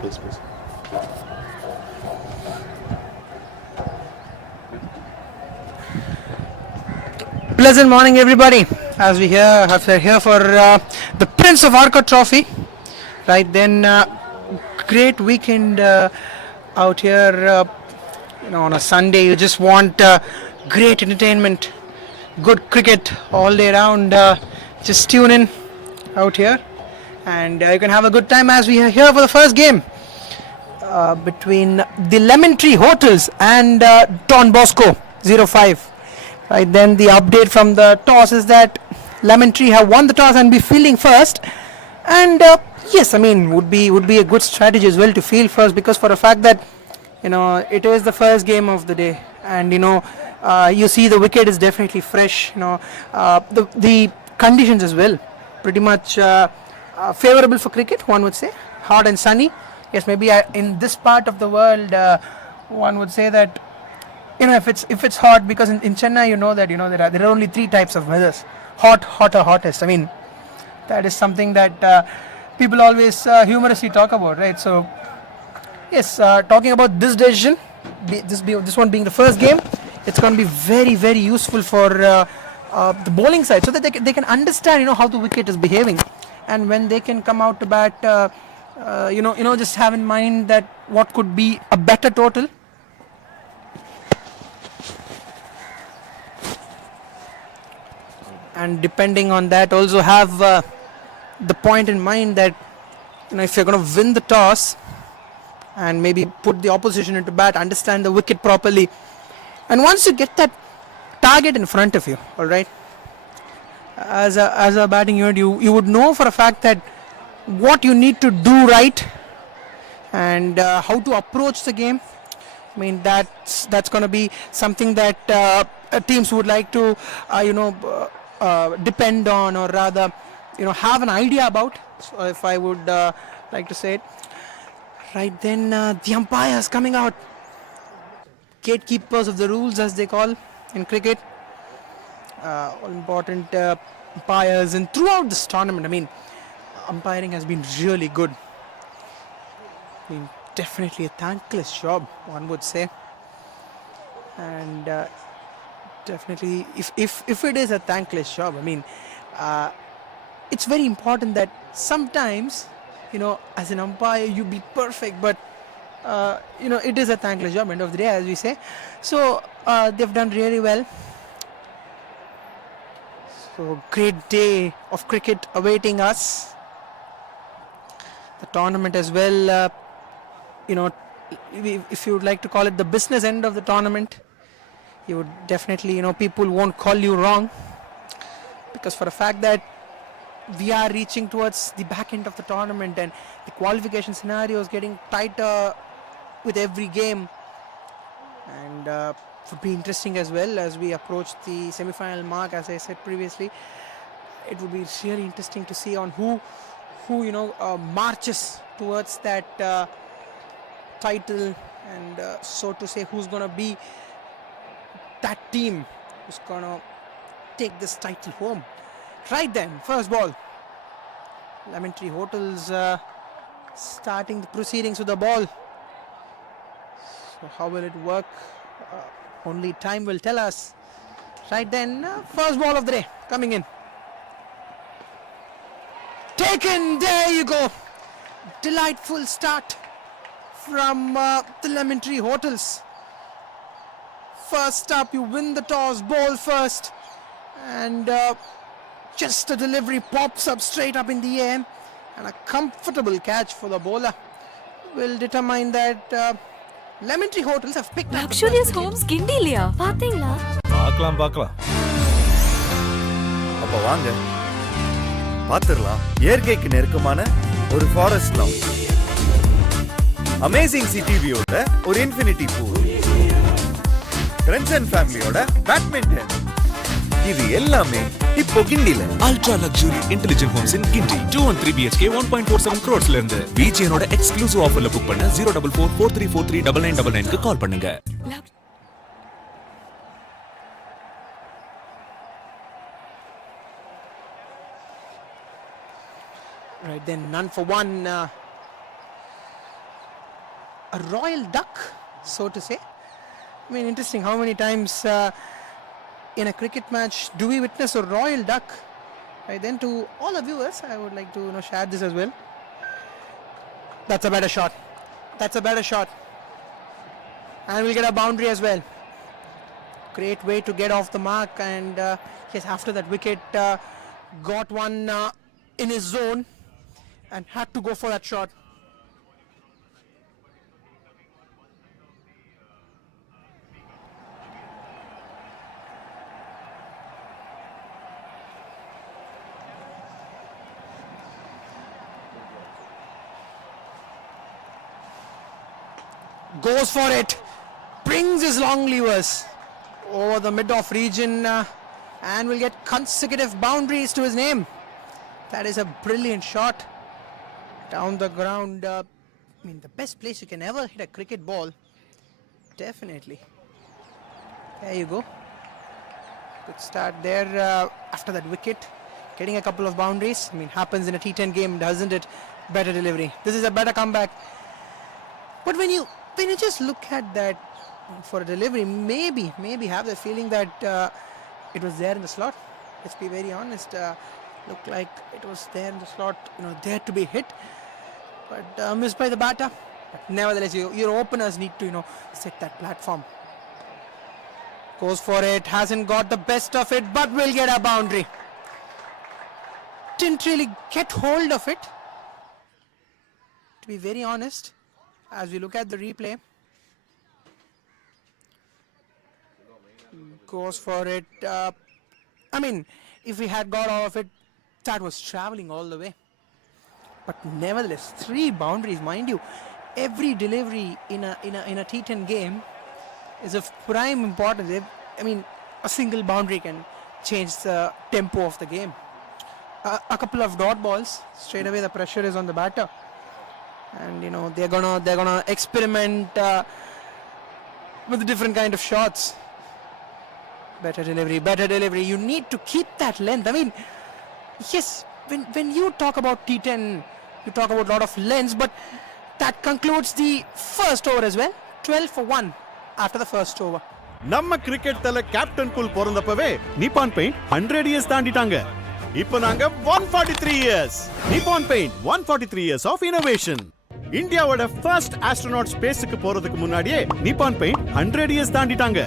Please. Pleasant morning, everybody. As we are here for the Prince of Arcot Trophy. Right then, great weekend out here. On a Sunday, you just want great entertainment, good cricket all day round. Just tune in out here, and you can have a good time as we are here for the first game between the Lemon Tree Hotels and Don Bosco 05. Right then, the update from the toss is that Lemon Tree have won the toss and be fielding first. And yes, I mean would be a good strategy as well to field first, because for a fact that it is the first game of the day, and you see the wicket is definitely fresh. The conditions as well pretty much favorable for cricket, one would say. Hot and sunny. Yes, maybe in this part of the world, one would say that if it's hot, because in Chennai, there are only three types of weathers: hot, hotter, hottest. I mean, that is something that people always humorously talk about, right? So yes, talking about this decision, this one being the first game, it's going to be very very useful for the bowling side, so that they can understand how the wicket is behaving, and when they can come out to bat, just have in mind that what could be a better total. And depending on that, also have the point in mind that if you're going to win the toss and maybe put the opposition into bat, understand the wicket properly, and once you get that target in front of you, all right, as a batting unit, you would know for a fact that what you need to do right, and how to approach the game. I mean, that's going to be something that teams would like to depend on, or rather have an idea about. So if I would like to say it right then, the umpires coming out, gatekeepers of the rules as they call in cricket, all important umpires, and throughout this tournament, I mean, umpiring has been really good. I mean, definitely a thankless job, one would say. And definitely, if it is a thankless job, I mean, it's very important that sometimes, as an umpire, you be perfect, but it is a thankless job, end of the day, as we say. So they've done really well. So great day of cricket awaiting us. The tournament as well, if you would like to call it the business end of the tournament, you would definitely, people won't call you wrong, because for a fact that we are reaching towards the back end of the tournament, and the qualification scenario is getting tighter with every game, and it would be interesting as well as we approach the semi-final mark. As I said previously, it would be really interesting to see on who marches towards that title, and so to say, who's going to be that team who's going to take this title home. Right then, first ball, Lemon Tree Hotels starting the proceedings with the ball. So how will it work? Only time will tell us. Right then, first ball of the day coming in. Taken, there you go. Delightful start from the Lemon Tree Hotels. First up, you win the toss, bowl first, and just a delivery pops up straight up in the air, and a comfortable catch for the bowler will determine that Lemon Tree Hotels have picked up. Luxurious homes கிண்டிலியா பாத்தீங்களா? பார்க்கலாம். அப்ப வாங்க பாத்துறலாம். இயற்கைக்கு நெருக்கமான ஒரு forest lounge, amazing city வியூவோட ஒரு infinity pool, friends and ஃபேமிலியோட பேட்மிண்டன், இது எல்லாமே இப்போ கிண்டில. Ultra luxury intelligent homes in Guindy 213 BHK 1.47 crores இருந்து விஜேனோட எக்ஸ்க்ளூசிவ் ஆஃபர்ல புக் பண்ண 04443439999 க்கு கால் பண்ணுங்க. Right then, none for one. A royal duck, so to say. I mean, interesting how many times in a cricket match do we witness a royal duck? Right then, to all the viewers, I would like to share this as well. That's a better shot. That's a better shot. And we'll get a boundary as well. Great way to get off the mark, and yes, after that wicket, got one in his zone and had to go for that shot. Goes for it, brings his long levers over the mid-off region and will get consecutive boundaries to his name. That is a brilliant shot down the ground. I mean, the best place you can ever hit a cricket ball. Definitely. There you go. Good start there after that wicket. Getting a couple of boundaries. I mean, happens in a T10 game, doesn't it? Better delivery. This is a better comeback. But when you just look at that for a delivery, maybe have the feeling that it was there in the slot. Let's be very honest. Looked like it was there in the slot, there to be hit, but missed by the batter. But nevertheless, your openers need to, set that platform. Goes for it, hasn't got the best of it, but will get a boundary. Didn't really get hold of it, to be very honest. As we look at the replay, goes for it. I mean, if we had got all of it, that was traveling all the way. But nevertheless, 3 boundaries, mind you. Every delivery in a T10 game is of prime importance. I mean, a single boundary can change the tempo of the game. A couple of dot balls, straight away the pressure is on the batter. And they're gonna experiment with different kind of shots. Better delivery. You need to keep that length. I mean, yes, when you talk about T10, you talk about a lot of lengths, but that concludes the first over as well. 12 for 1 after the first over. நம்ம cricket Thala captain cool பிறந்தப்பவே Nippon paint 100 years தாண்டிட்டாங்க. இப்போ நாங்க 143 years. Nippon paint 143 years of innovation. இந்தியாவோட first astronaut ஸ்பேஸ்க்கு போறதுக்கு முன்னாடியே நிப்பான் paint 100 years தாண்டிட்டாங்க.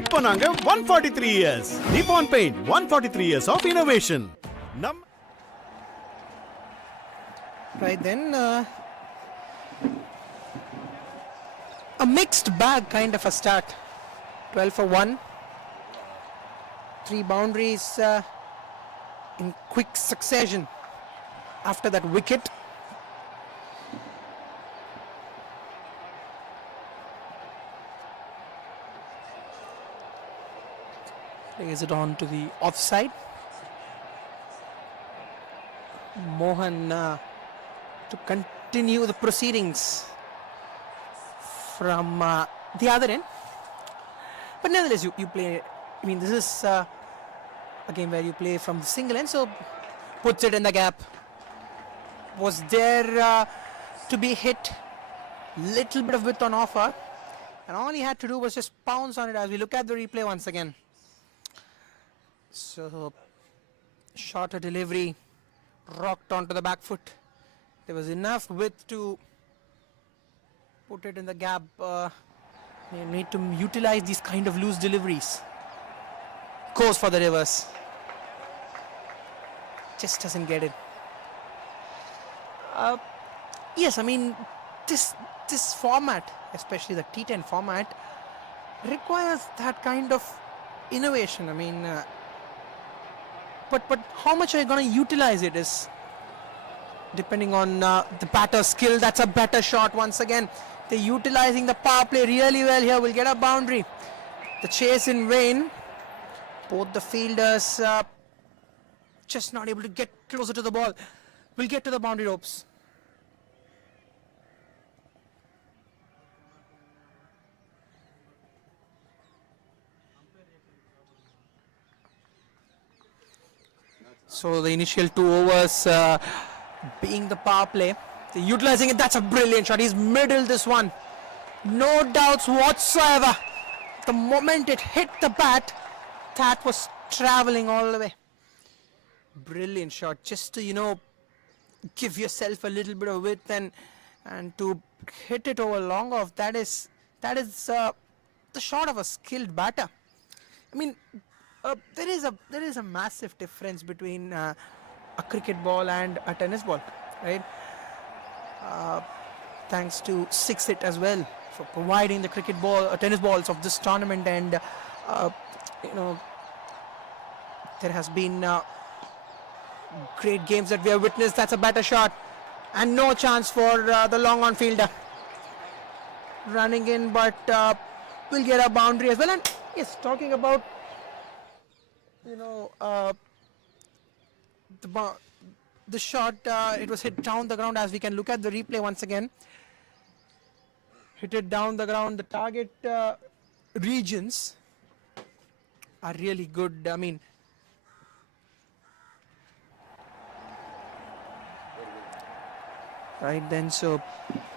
இப்போ நாங்க 143 years. Nippon paint 143 years of innovation. Right then, a mixed bag kind of a start. 12 for 1. 3 boundaries in quick succession after that wicket. Plays it on to the offside. Mohan to continue the proceedings from the other end. But nevertheless, you play. I mean, this is a game where you play from the single end, so puts it in the gap. Was there to be hit? Little bit of width on offer, and all he had to do was just pounce on it. As we look at the replay once again, so shorter delivery, rocked onto the back foot. There was enough width to put it in the gap. You need to utilize these kind of loose deliveries. Goes for the reverse. Just doesn't get it. Yes, I mean, this format, especially the T10 format, requires that kind of innovation. I mean, but how much are you going to utilize it is depending on the batter's skill. That's a better shot once again. They're utilizing the power play really well here. We'll get a boundary. The chase in vain. Both the fielders just not able to get closer to the ball. We'll get to the boundary ropes. So the initial 2 overs being the power play. They're utilizing it. That's a brilliant shot. He's middled this one. No doubts whatsoever. The moment it hit the bat, that was traveling all the way. Brilliant shot. Just to, give yourself a little bit of width and to hit it over long off. That is the shot of a skilled batter. I mean, there is a massive difference between a cricket ball and a tennis ball, right? Thanks to Six It as well for providing the tennis balls of this tournament, and there has been great games that we have witnessed. That's a better shot, and no chance for the long on fielder running in, but will get a boundary as well. And yes, talking about the shot, it was hit down the ground, as we can look at the replay once again. Hit it down the ground. The target regions are really good. I mean, right then, so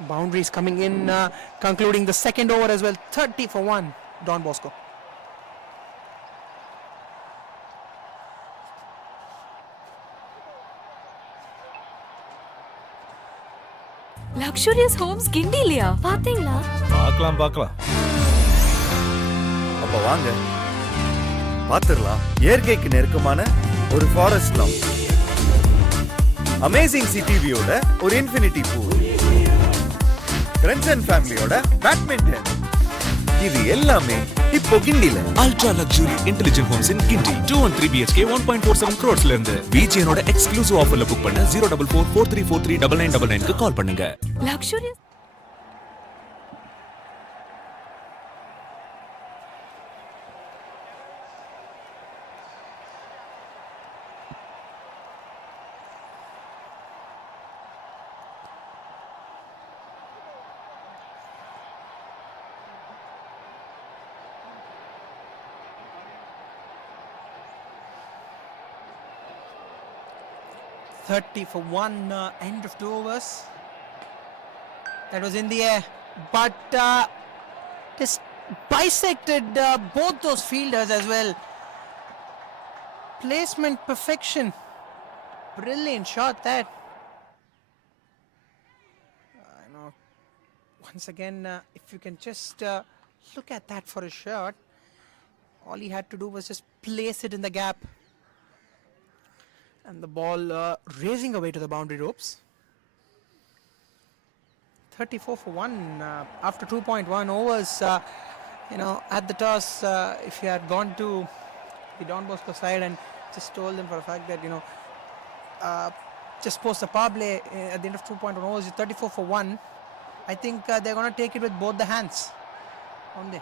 boundaries coming in, concluding the second over as well. 30 for 1, Don Bosco. Luxurious homes கிண்டிலியா பாத்தீங்களா? பார்க்கலாம். அப்ப வாங்க பாத்துரலாம். இயற்கைக்கு நெருக்கமான ஒரு forest லாம், amazing city வியூட ஒரு இன்ஃபினிட்டி பூல், ஃப்ரெண்ட்ஸ் அண்ட் ஃபேமிலியோட பேட்மிண்டன், இது எல்லாமே இப்போ கிண்டில. Ultra luxury intelligent homes in Guindy 213 BHK 1.47 crores ல இருந்து விஜேனோட எக்ஸ்க்ளூசிவ் ஆஃபர்ல புக் பண்ண 04443439999 க்கு கால் பண்ணுங்க. Luxurious 30 for 1, end of 2 overs. That was in the air, but just bisected both those fielders as well. Placement perfection. Brilliant shot that. Once again, if you can just look at that for a shot, all he had to do was just place it in the gap. And the ball racing away to the boundary ropes. 34 for 1 after 2.1 overs. At the toss, if you had gone to the Don Bosco side and just told them for a fact that, just post the power play at the end of 2.1 overs, 34 for 1, I think they're going to take it with both the hands. On the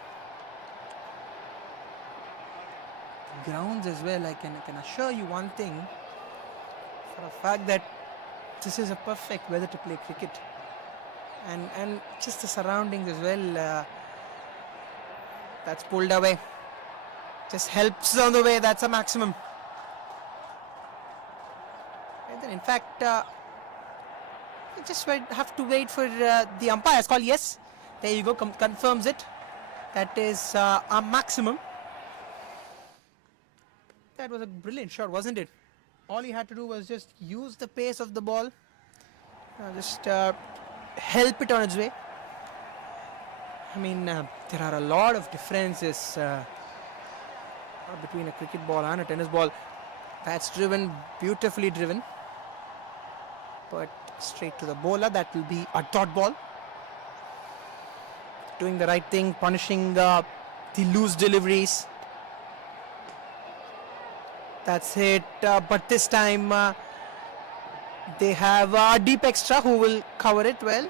grounds as well, I can assure you one thing, for a fact that this is a perfect weather to play cricket, and just the surroundings as well. That's pulled away, just helps on the way. That's a maximum. And then in fact, you just have to wait for the umpire's call. Yes, there you go, confirms it. That is a maximum. That was a brilliant shot, wasn't it? All he had to do was just use the pace of the ball, just help it on its way. I mean, there are a lot of differences between a cricket ball and a tennis ball. That's driven, beautifully driven, but straight to the bowler. That will be a dot ball. Doing the right thing, punishing the loose deliveries. That's it, but this time they have a deep extra who will cover it well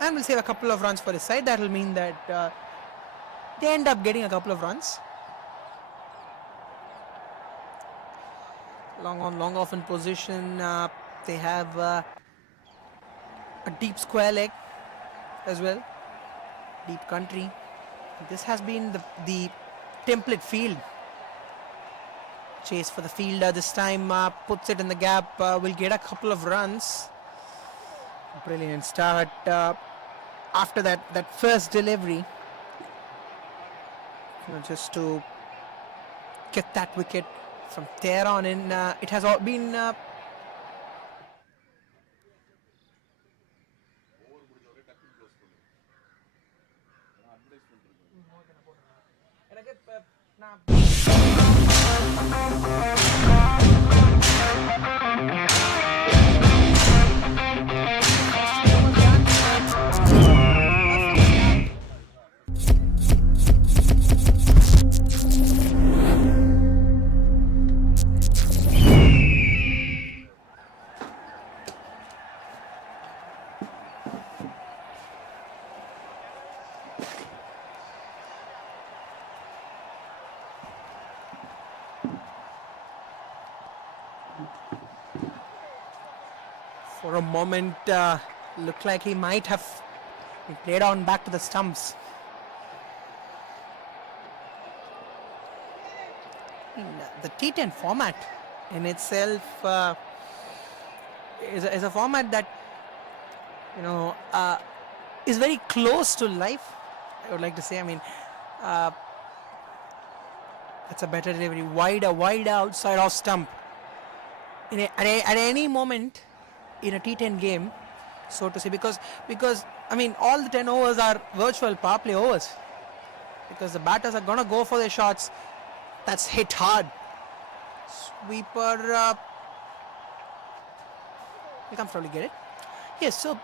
and will save a couple of runs for his side. That will mean that they end up getting a couple of runs. Long on, long off in position. They have a deep square leg as well, deep country. This has been the template field chase for the fielder. This time puts it in the gap. Will get a couple of runs. Brilliant start after that first delivery. Just to get that wicket from there on in. It has all been for a moment looked like he might have played on back to the stumps. The T10 format in itself is a format that is very close to life, I would like to say. I mean, that's a better delivery, wide outside off stump. At any moment in a T10 game, so to say, because I mean all the 10 overs are virtual power play overs, because the batters are gonna go for their shots. That's hit hard. Sweeper, you comfortably get it. Yes, so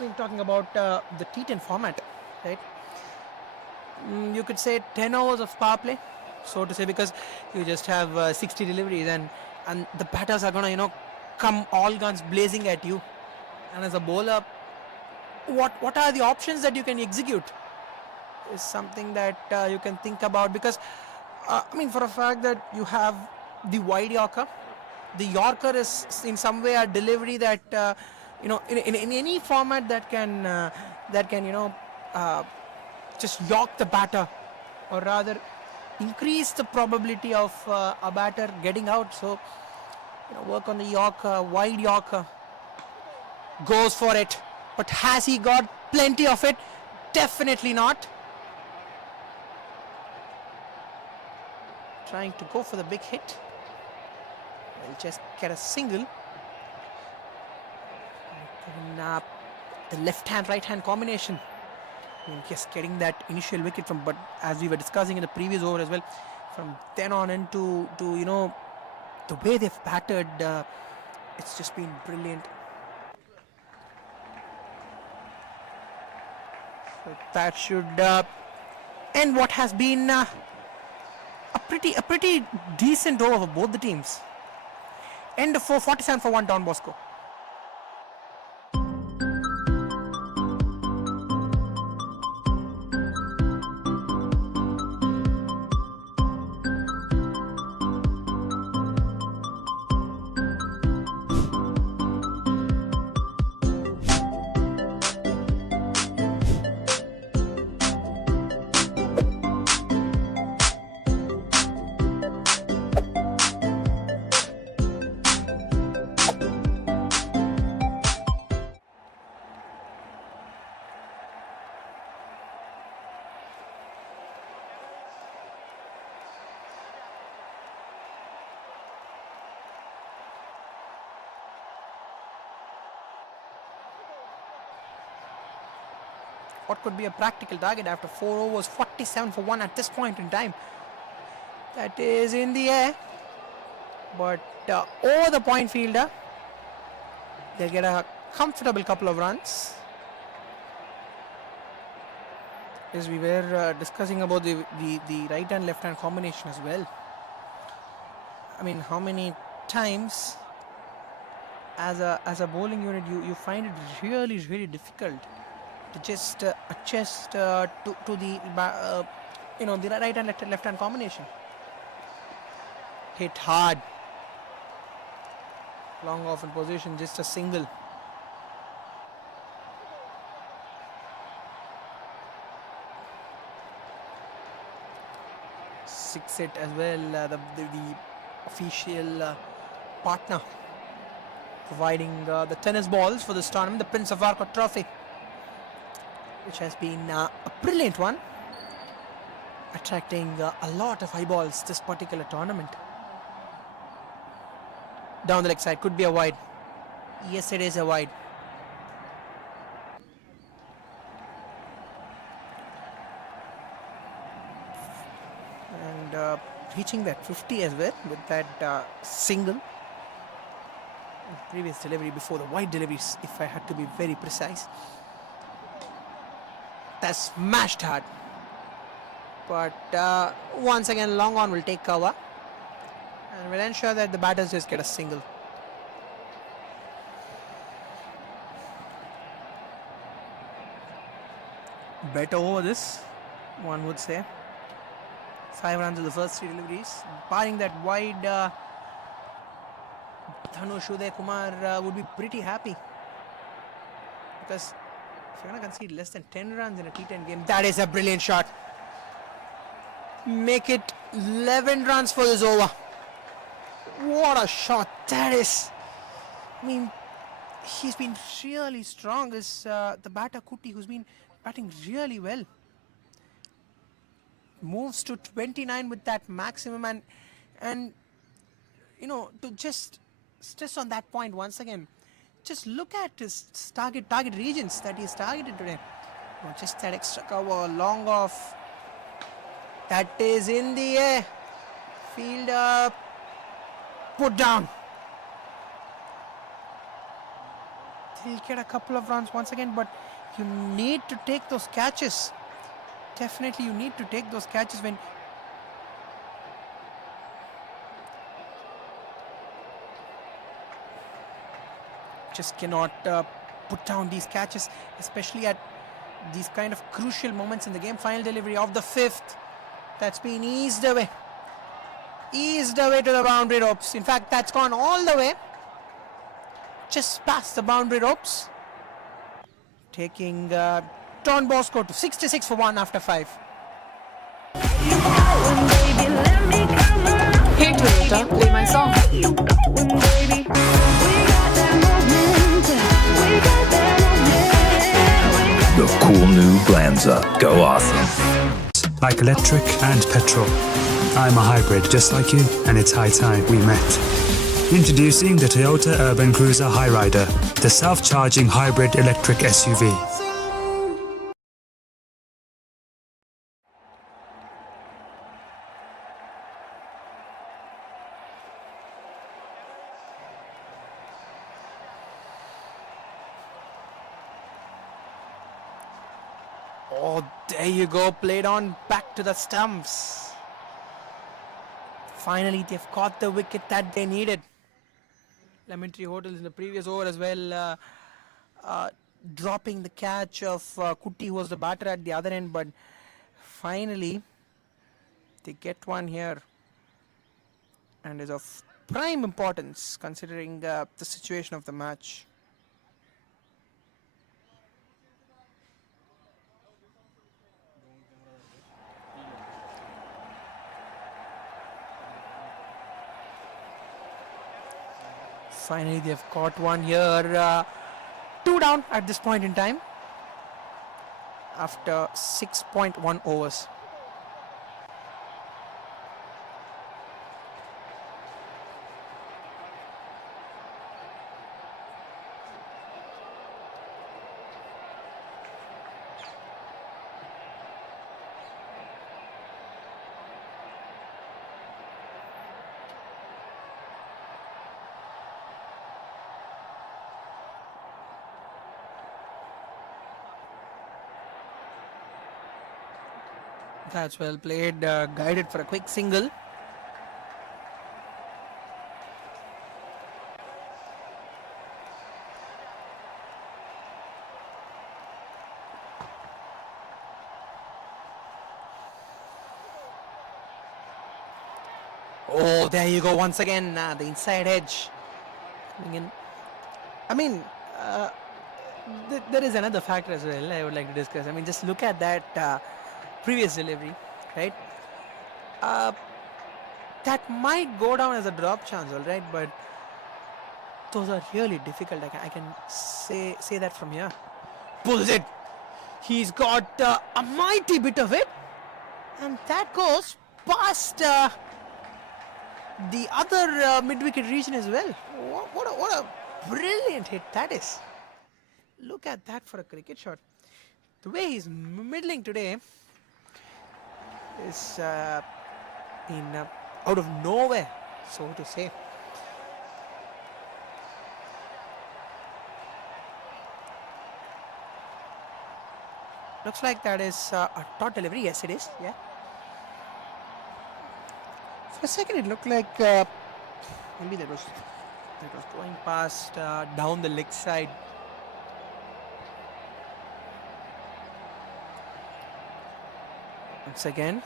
we're talking about the T10 format, right? You could say 10 overs of power play, so to say, because you just have 60 deliveries, and the batters are gonna come all guns blazing at you. And as a bowler, what are the options that you can execute is something that you can think about, because I mean, for a fact that you have the wide Yorker. The Yorker is in some way a delivery that in any format that can just york the batter, or rather increase the probability of a batter getting out. So work on the Yorker, wide Yorker. Goes for it, but has he got plenty of it? Definitely not. Trying to go for the big hit. Will just get a single. And the left-hand, right-hand combination. I mean, just getting that initial wicket from, but as we were discussing in the previous over as well, from then on into the way they've battered, it's just been brilliant. So that should end what has been a pretty decent over for both the teams. End of 47 for 1 down Bosco. What could be a practical target after 4 overs, 47 for 1 at this point in time? That is in the air, but over the point fielder, they'll get a comfortable couple of runs. As we were discussing about the right and left hand combination as well. I mean, how many times as a bowling unit you find it really difficult to just adjust to the the right and left hand combination. Hit hard, long off in position, just a single. Six hit as well. The official partner providing the tennis balls for this tournament, the Prince of Arcot Trophy, which has been a brilliant one, attracting a lot of eyeballs this particular tournament. Down the leg side, could be a wide. Yes, it is a wide. And reaching that 50 as well with that single. Previous delivery before the wide deliveries, if I had to be very precise. That's smashed hard. But once again, long on will take cover. And will ensure that the batters just get a single. Better over this, one would say. 5 runs of the first 3 deliveries. Barring that wide, Dhanush Uday Kumar would be pretty happy. Because if you're going to concede less than 10 runs in a T10 game, that is a brilliant shot. Make it 11 runs for this over. What a shot that is. I mean, he's been really strong as the batter Kuti, who's been batting really well. Moves to 29 with that maximum, and you know, to just stress on that point once again, just look at his target regions that he's targeted today. Oh, just that extra cover, long off. That is in the air. Fielder put down. He'll get a couple of runs once again, but you need to take those catches. Definitely you need to take those catches when just cannot put down these catches, especially at these kind of crucial moments in the game. Final delivery of the 5th. That's been eased away to the boundary ropes. In fact, that's gone all the way just past the boundary ropes, taking Don Bosco to 66 for 1 after 5. Hey Toyota, play my song. The cool new Glanza. Go awesome. Like electric and petrol. I'm a hybrid just like you, and it's high time we met. Introducing the Toyota Urban Cruiser Highrider, the self-charging hybrid electric SUV. Oh, there you go, played on back to the stumps. Finally, they've caught the wicket that they needed. Lemon Tree Hotels in the previous over as well, dropping the catch of Kuti, who was the batter at the other end, but finally they get one here and is of prime importance considering the situation of the match. Finally, they've caught one here. 2 down at this point in time after 6.1 overs. That's well played, guided for a quick single. Oh, there you go once again, the inside edge coming in. I mean, there is another factor as well I would like to discuss. I mean, just look at that previous delivery, right? that might go down as a drop chance, all right, but those are really difficult. I can say that from here. Pulls it. He's got a mighty bit of it, and that goes past the other mid-wicket region as well. What a brilliant hit that is. Look at that for a cricket shot. The way he's middling today is out of nowhere, so to say. Looks like that is a dot delivery. Yes, it is. Yeah. For a second, it looked like maybe that was going past down the leg side. Once again,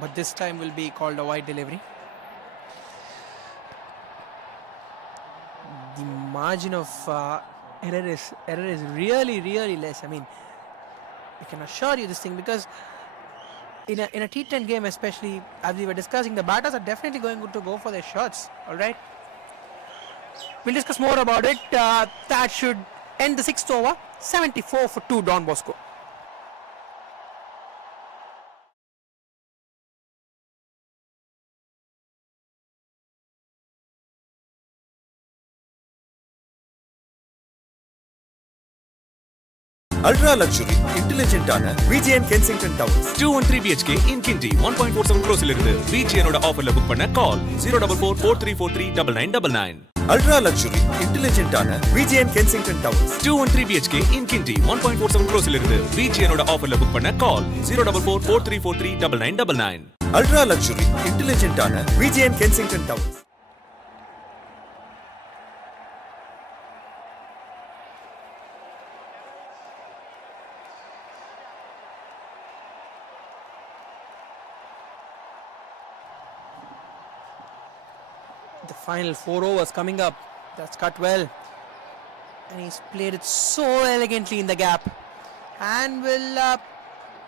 but this time will be called a wide delivery. The margin of error is really less. I mean, I can assure you this thing, because in a T10 game, especially as we were discussing, the batters are definitely going to go for their shots. All right, we'll discuss more about it. That should end the 6th over. 74 for 2, Don Bosco. Ultra luxury, intelligent ஆன VGN Kensington Towers. 213 BHK in Kinti 1.47 crores இருந்து VGN ஓட ஆஃபர்ல book பண்ண கால் 04443439999. Ultra luxury, intelligent ஆன VGN Kensington Towers. 213 BHK in Kinti 1.47 crores இருந்து VGN ஓட ஆஃபர்ல book பண்ண கால் 04443439999. Ultra luxury, intelligent ஆன VGN Kensington Towers. The final 4 overs coming up. That's cut well, and he's played it so elegantly in the gap, and will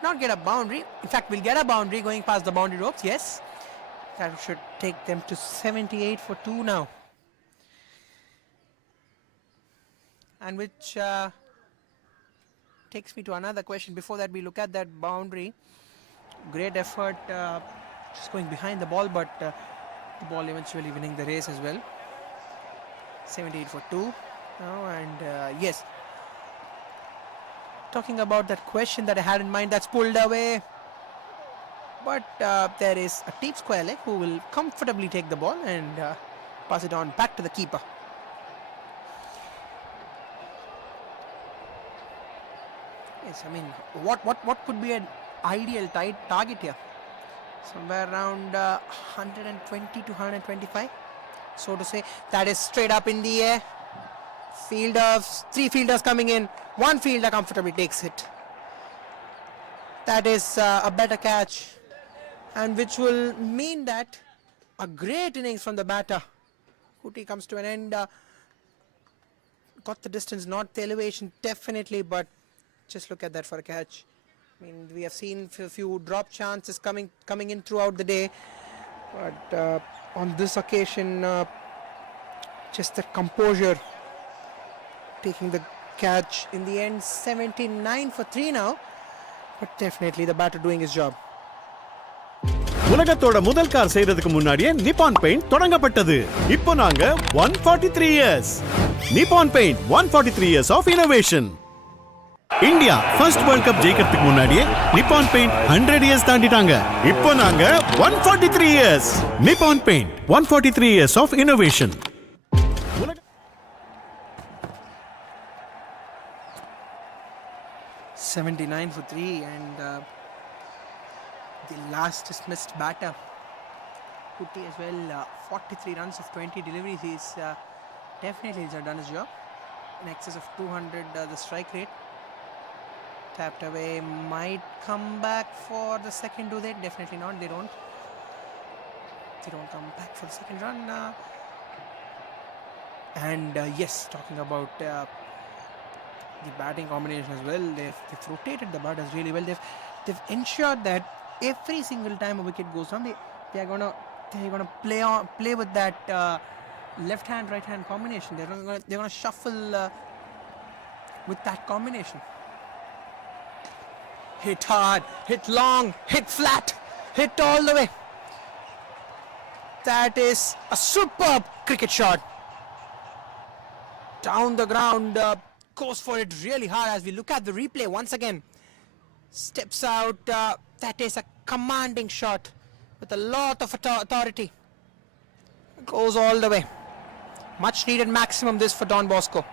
not get a boundary. In fact, we'll get a boundary going past the boundary ropes. Yes, that should take them to 78 for 2 now, and which takes me to another question. Before that, we look at that boundary. Great effort, just going behind the ball, but the ball eventually winning the race as well. 78 for 2 now, and yes, talking about that question that I had in mind, that's pulled away, but there is a deep square leg who will comfortably take the ball and pass it on back to the keeper. Yes, I mean, what could be an ideal target here? Somewhere around 120 to 125, so to say. That is straight up in the air. 3 fielders coming in. 1 fielder comfortably takes it. That is a better catch, and which will mean that a great innings from the batter. Hootie comes to an end. Got the distance, not the elevation, definitely, but just look at that for a catch. I mean, we have seen a few drop chances coming in throughout the day, but on this occasion, just the composure, taking the catch in the end. 79 for 3 now, but definitely the batter doing his job. உலகத்தோட முதல் car செய்யறதுக்கு முன்னாடியே Nippon paint தொடங்கப்பட்டது. இப்போ நாங்க 143 years. Nippon paint 143 years of innovation. India first world cup ஜெயிக்கிறதுக்கு முன்னாடியே நிப்பான் paint 100 years தாண்டிட்டாங்க. இப்போ நாங்க 143 years. Nippon paint 143 years of innovation. 79 for 3, and the last dismissed batter, Hootie as well. 43 runs of 20 deliveries. He's definitely done his job. In excess of 200 the strike rate. Tapped away, might come back for the second. Do they? Definitely not. They don't come back for the second run. And yes, talking about the batting combination as well, they've rotated the batters really well. They've ensured that every single time a wicket goes down, they are going to they're gonna play with that left hand right hand combination. They're gonna shuffle with that combination. Hit hard, hit long, hit flat, hit all the way. That is a superb cricket shot. Down the ground, goes for it really hard. As we look at the replay once again, steps out. That is a commanding shot with a lot of authority. Goes all the way. Much needed maximum this for Don Bosco.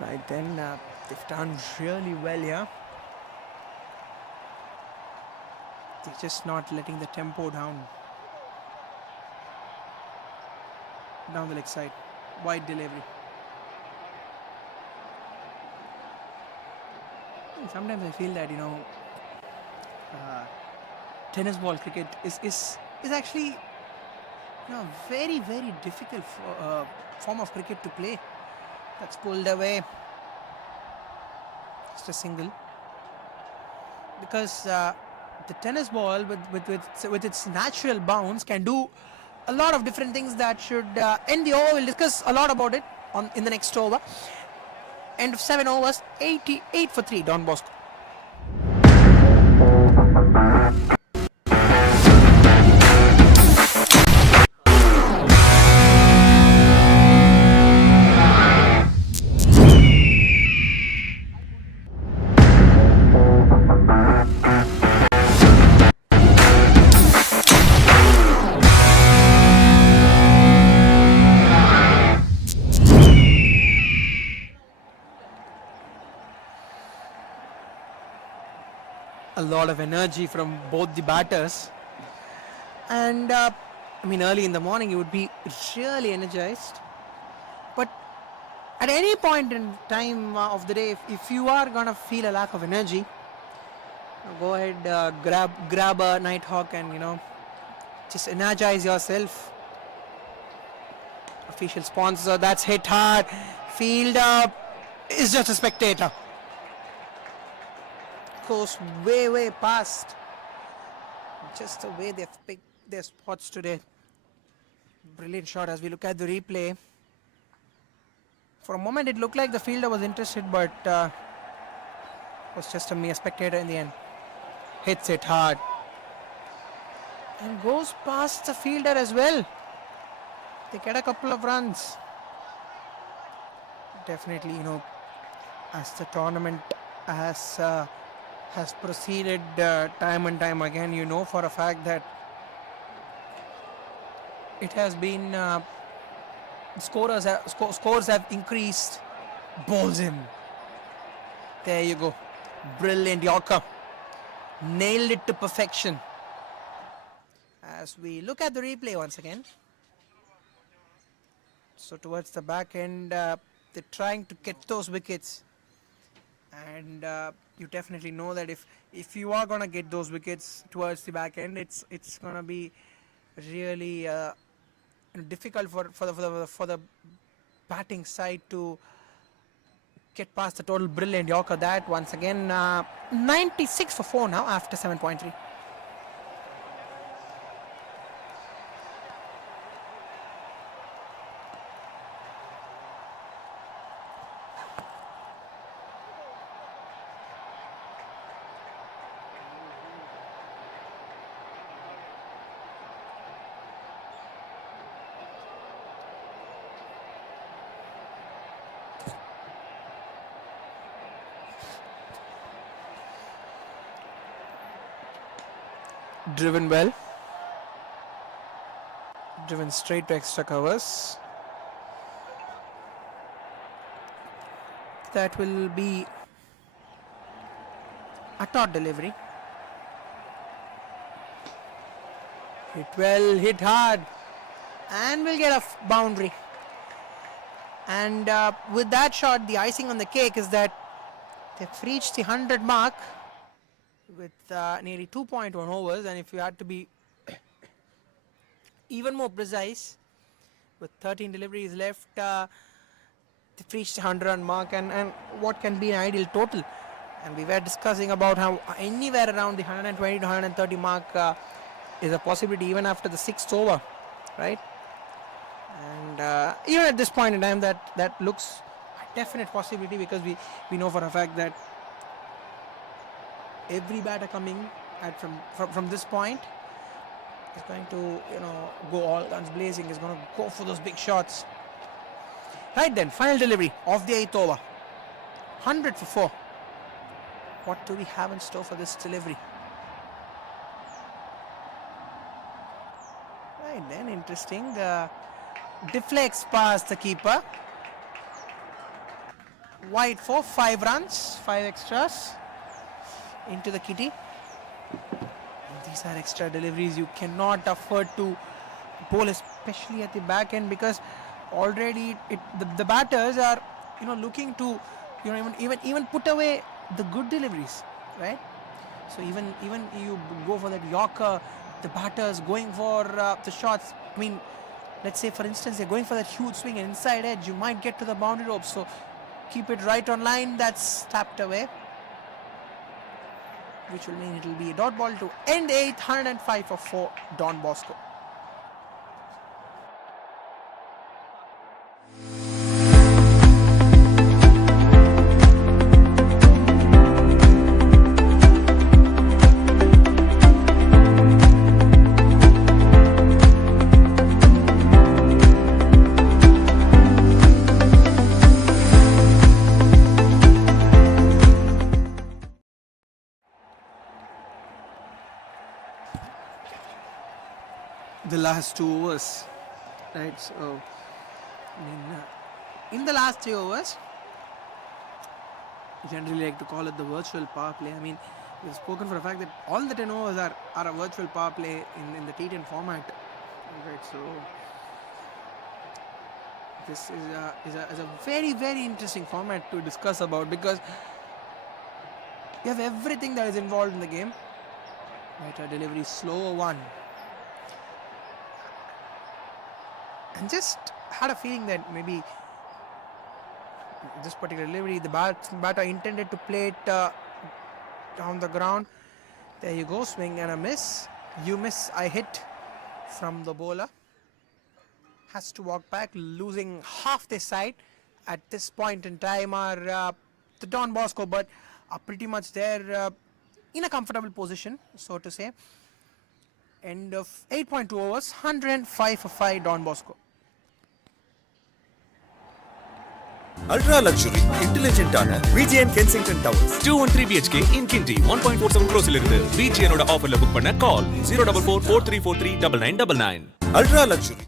Right then, they've done really well here. They're just not letting the tempo down. Down the leg side. Wide delivery. And sometimes I feel that, tennis ball cricket is actually very, very difficult form of cricket to play. That's pulled away. Just a single. Because the tennis ball with its natural bounce can do a lot of different things that should end the over. We'll discuss a lot about it in the next over. End of 7 overs, 88 for 3, Don Bosco. A lot of energy from both the batters, and early in the morning you would be really energized, but at any point in time of the day, if you are gonna feel a lack of energy, go ahead, grab a Nighthawk and just energize yourself. Official sponsor, that's hit hard. Fielder is just a spectator. Goes way past. Just the way they've picked their spots today. Brilliant shot as we look at the replay. For a moment it looked like the fielder was interested, but was just a mere spectator in the end. Hits it hard. And goes past the fielder as well. They get a couple of runs. Definitely, as the tournament has proceeded time and time again, for a fact that it has been scores have increased. Bowls him. There you go. Brilliant Yorker. Nailed it to perfection. As we look at the replay once again. So towards the back end, they're trying to get those wickets. And you definitely know that if you are gonna get those wickets towards the back end, it's gonna be really difficult for the batting side to get past the total. Brilliant Yorker that once again. 96 for 4 now after 7.3. Driven well. Driven straight to extra covers. That will be a top delivery. Hit well, hit hard, and we'll get a boundary. And with that shot, the icing on the cake is that they've reached the 100 mark with nearly 2.1 overs, and if you had to be even more precise, with 13 deliveries left, they've reached the 100 run mark, and what can be an ideal total. And we were discussing about how anywhere around the 120 to 130 mark is a possibility even after the 6th over, right? And even at this point in time, that looks a definite possibility, because we know for a fact that every batter coming from this point is going to go all guns blazing, is going to go for those big shots. Right then, final delivery of the 8th over, 100 for 4. What do we have in store for this delivery? Right then, interesting. Deflects past the keeper. Wide for 5 runs, 5 extras into the kitty. And these are extra deliveries you cannot afford to bowl, especially at the back end, because already the batters are looking to even put away the good deliveries, right? So even you go for that Yorker, the batters going for the shots. I mean, let's say for instance they're going for that huge swing and inside edge, you might get to the boundary rope. So keep it right on line. That's tapped away, which will mean it will be a dot ball to end 805 for 4, Don Bosco. The last 2 overs, right? So, I mean, in the last 3 overs, we generally like to call it the virtual power play. I mean, we've spoken for a fact that all the 10 overs are a virtual power play in the T10 format, right? So, this is a very, very interesting format to discuss about, because you have everything that is involved in the game, right? A delivery slow one. And just had a feeling that maybe this particular delivery, the batter intended to play it down the ground. There you go, swing and a miss. You miss, I hit from the bowler. Has to walk back, losing half the side. At this point in time are the Don Bosco, but are pretty much there in a comfortable position, so to say. End of 8.2 overs, 105 for 5, Don Bosco. Ultra luxury, intelligent ஆன VGN Kensington Towers. 213 BHK in Kinti 1.47 crores இலிருந்து VGN ஓட ஆஃபர்ல book பண்ண கால் 04443439999. Ultra luxury.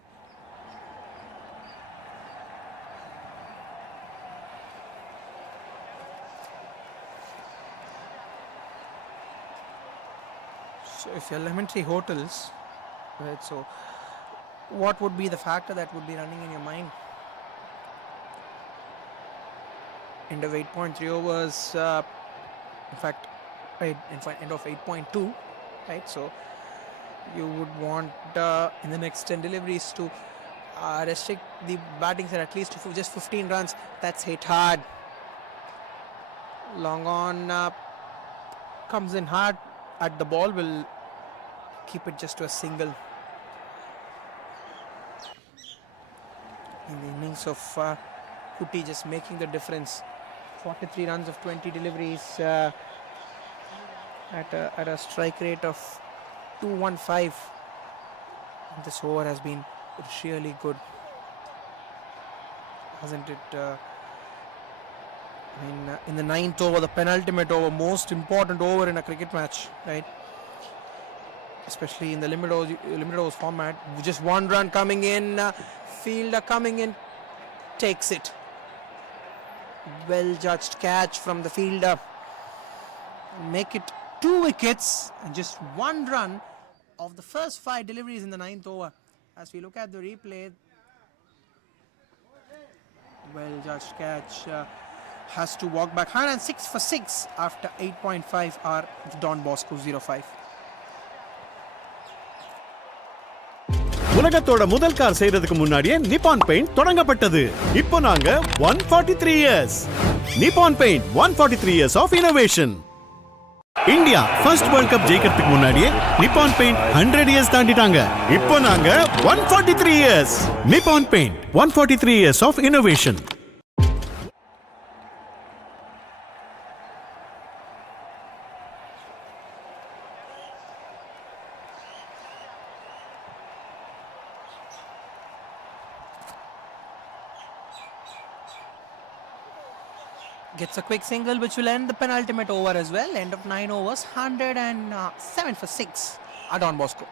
So if you're Lemon Tree Hotels, right, so what would be the factor that would be running in your mind? End of 8.3 overs, in fact, end of 8.2, right? So you would want in the next 10 deliveries to restrict the batting set at least to just 15 runs. That's hit hard. Long on comes in hard at the ball, will keep it just to a single. In the innings of Kuti, just making the difference. 43 runs of 20 deliveries at a strike rate of 215. This over has been really good, hasn't it? In the 9th over, the penultimate over, most important over in a cricket match, right? Especially in the limited overs format. Just 1 run coming in, fielder coming in, takes it. Well judged catch from the fielder. Make it 2 wickets and just 1 run of the first 5 deliveries in the 9th over. As we look at the replay, well judged catch. Has to walk back. 106 for 6 after 8.5 are the Don Bosco 05. உலகத்தோட முதல் car செய்யறதுக்கு முன்னாடியே Nippon paint தொடங்கப்பட்டது. இப்போ நாங்க 143 years. Nippon paint 143 years of innovation. India first world cup ஜெயிக்கிறதுக்கு முன்னாடியே நிப்பான் paint 100 years தாண்டிட்டாங்க. இப்போ நாங்க 143 years. Nippon paint 143 years of innovation. Gets a quick single which will end the penultimate over as well. End of 9 overs, 107 for 6. Don Bosco.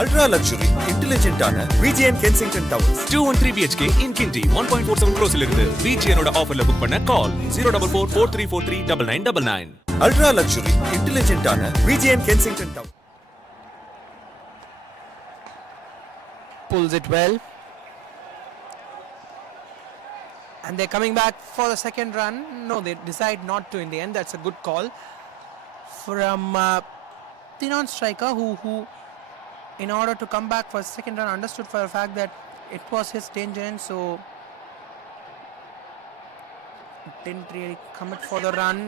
Ultra luxury, intelligent ஆன VGN Kensington Towers. 213 BHK in Kinti 1.47 crores இருந்து VGN ஓட ஆஃபர்ல book பண்ண கால் 04443439999. Ultra luxury, intelligent ஆன VGN Kensington Towers. Pulls it well. And they're coming back for the second run. No, they decide not to in the end. That's a good call from the non-striker who in order to come back for a second run understood for the fact that it was his danger end, so didn't really commit for the run.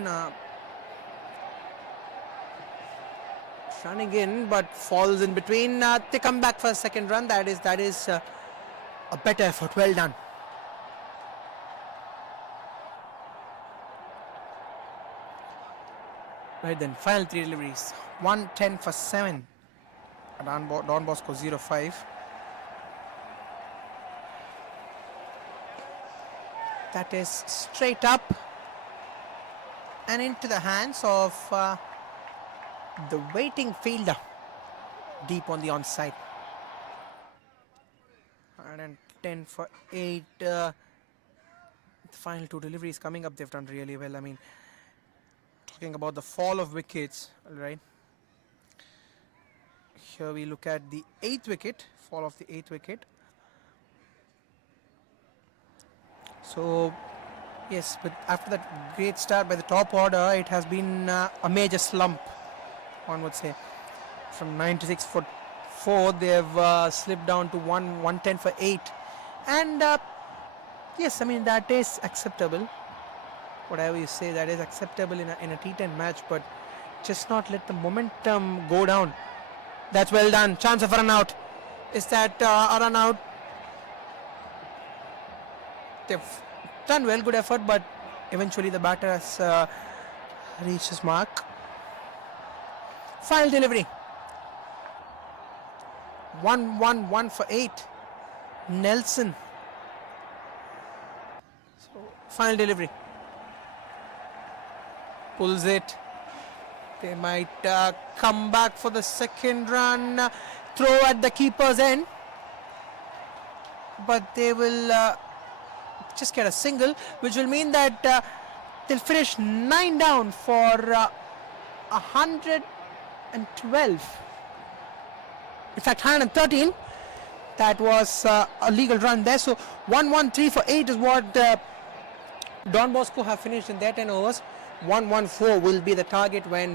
Running in but falls in between. They come back for a second run. That is a better effort. Well done. Right then, final 3 deliveries. 110 for 7. Don Bosco 0-5. That is straight up and into the hands of the waiting fielder deep on the onside. 110 for 8. The final 2 deliveries coming up, they've done really well. I mean, talking about the fall of wickets, all right. Here we look at the 8th wicket, fall of the 8th wicket. So yes, but after that great start by the top order, it has been a major slump, one would say. From 96 for 4, they have slipped down to 110 for 8. And yes, I mean, that is acceptable. Whatever you say, that is acceptable in a T10 match, but just not let the momentum go down. That's well done. Chance of a run out. Is that a run out? They've done well, good effort, but eventually the batter has reached his mark. Final delivery. 1-1-1 for 8. Nelson. So, final delivery. Pulls it. They might come back for the second run. Throw at the keeper's end. But they will just get a single, which will mean that they'll finish 9 down for 112. In fact, 113. That was a legal run there. So 113 for 8 is what Don Bosco have finished in their 10 overs. 114 will be the target when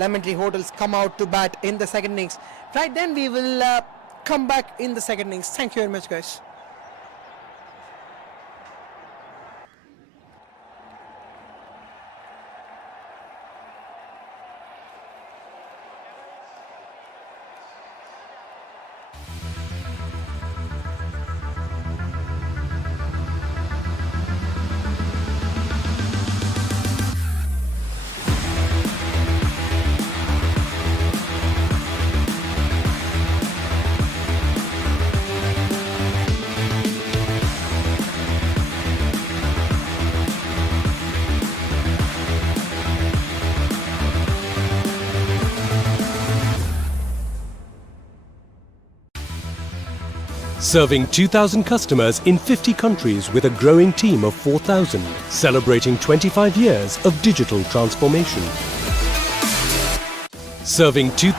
Lemon Tree Hotels come out to bat in the second innings. Right then, we will come back in the second innings. Thank you very much, guys. Serving 2,000 customers in 50 countries with a growing team of 4,000. Celebrating 25 years of digital transformation. Serving two...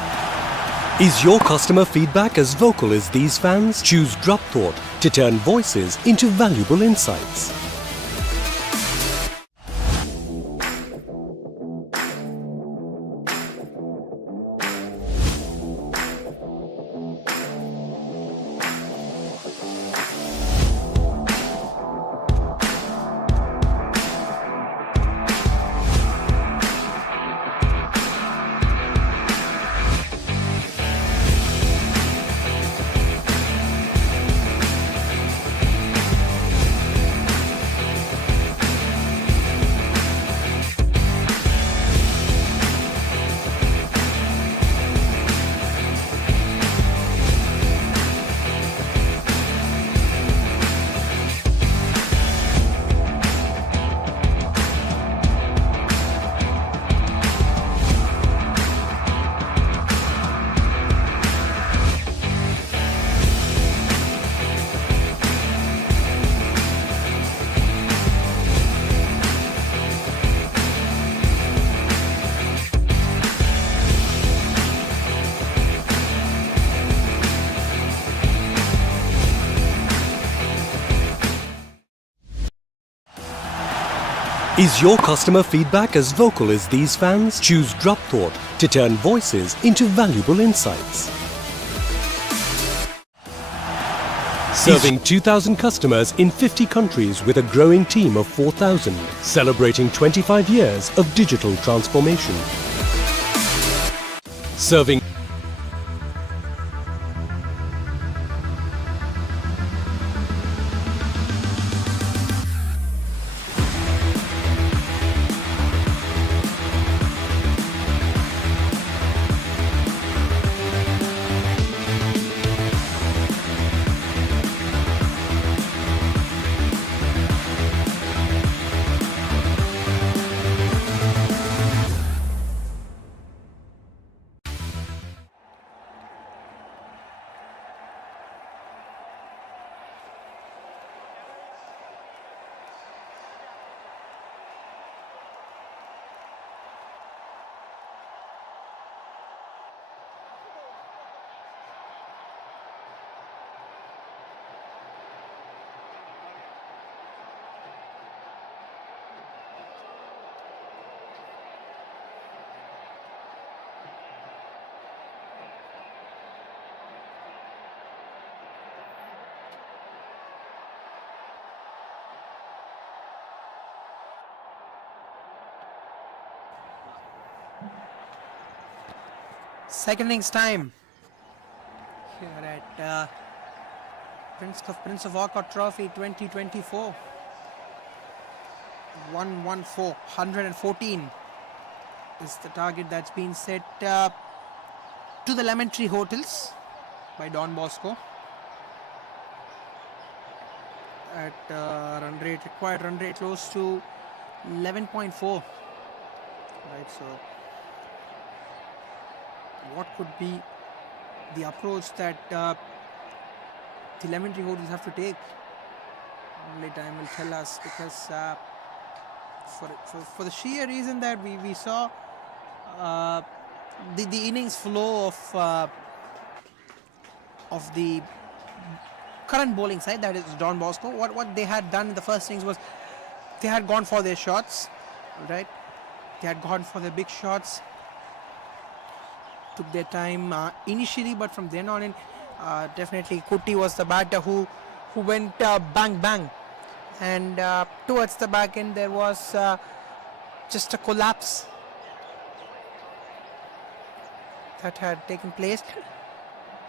Is your customer feedback as vocal as these fans? Choose Drop Thought to turn voices into valuable insights. Is your customer feedback as vocal as these fans? Choose Drop Thought to turn voices into valuable insights. Serving 2,000 customers in 50 countries with a growing team of 4,000. Celebrating 25 years of digital transformation. Serving second innings time here at Prince of Arcot Trophy 2024. 114 is the target that's been set to the Lemon Tree Hotels by Don Bosco at required run rate close to 11.4. Right, so what could be the approach that the Lemon Tree Hotels have to take? Only time will tell us, because for the sheer reason that we saw the innings flow of the current bowling side, that is Don Bosco. What they had done in the first innings was they had gone for their shots, right? They had gone for their big shots, took their time initially, but from then on in, definitely Kuti was the batter who went bang bang, and towards the back end there was just a collapse that had taken place,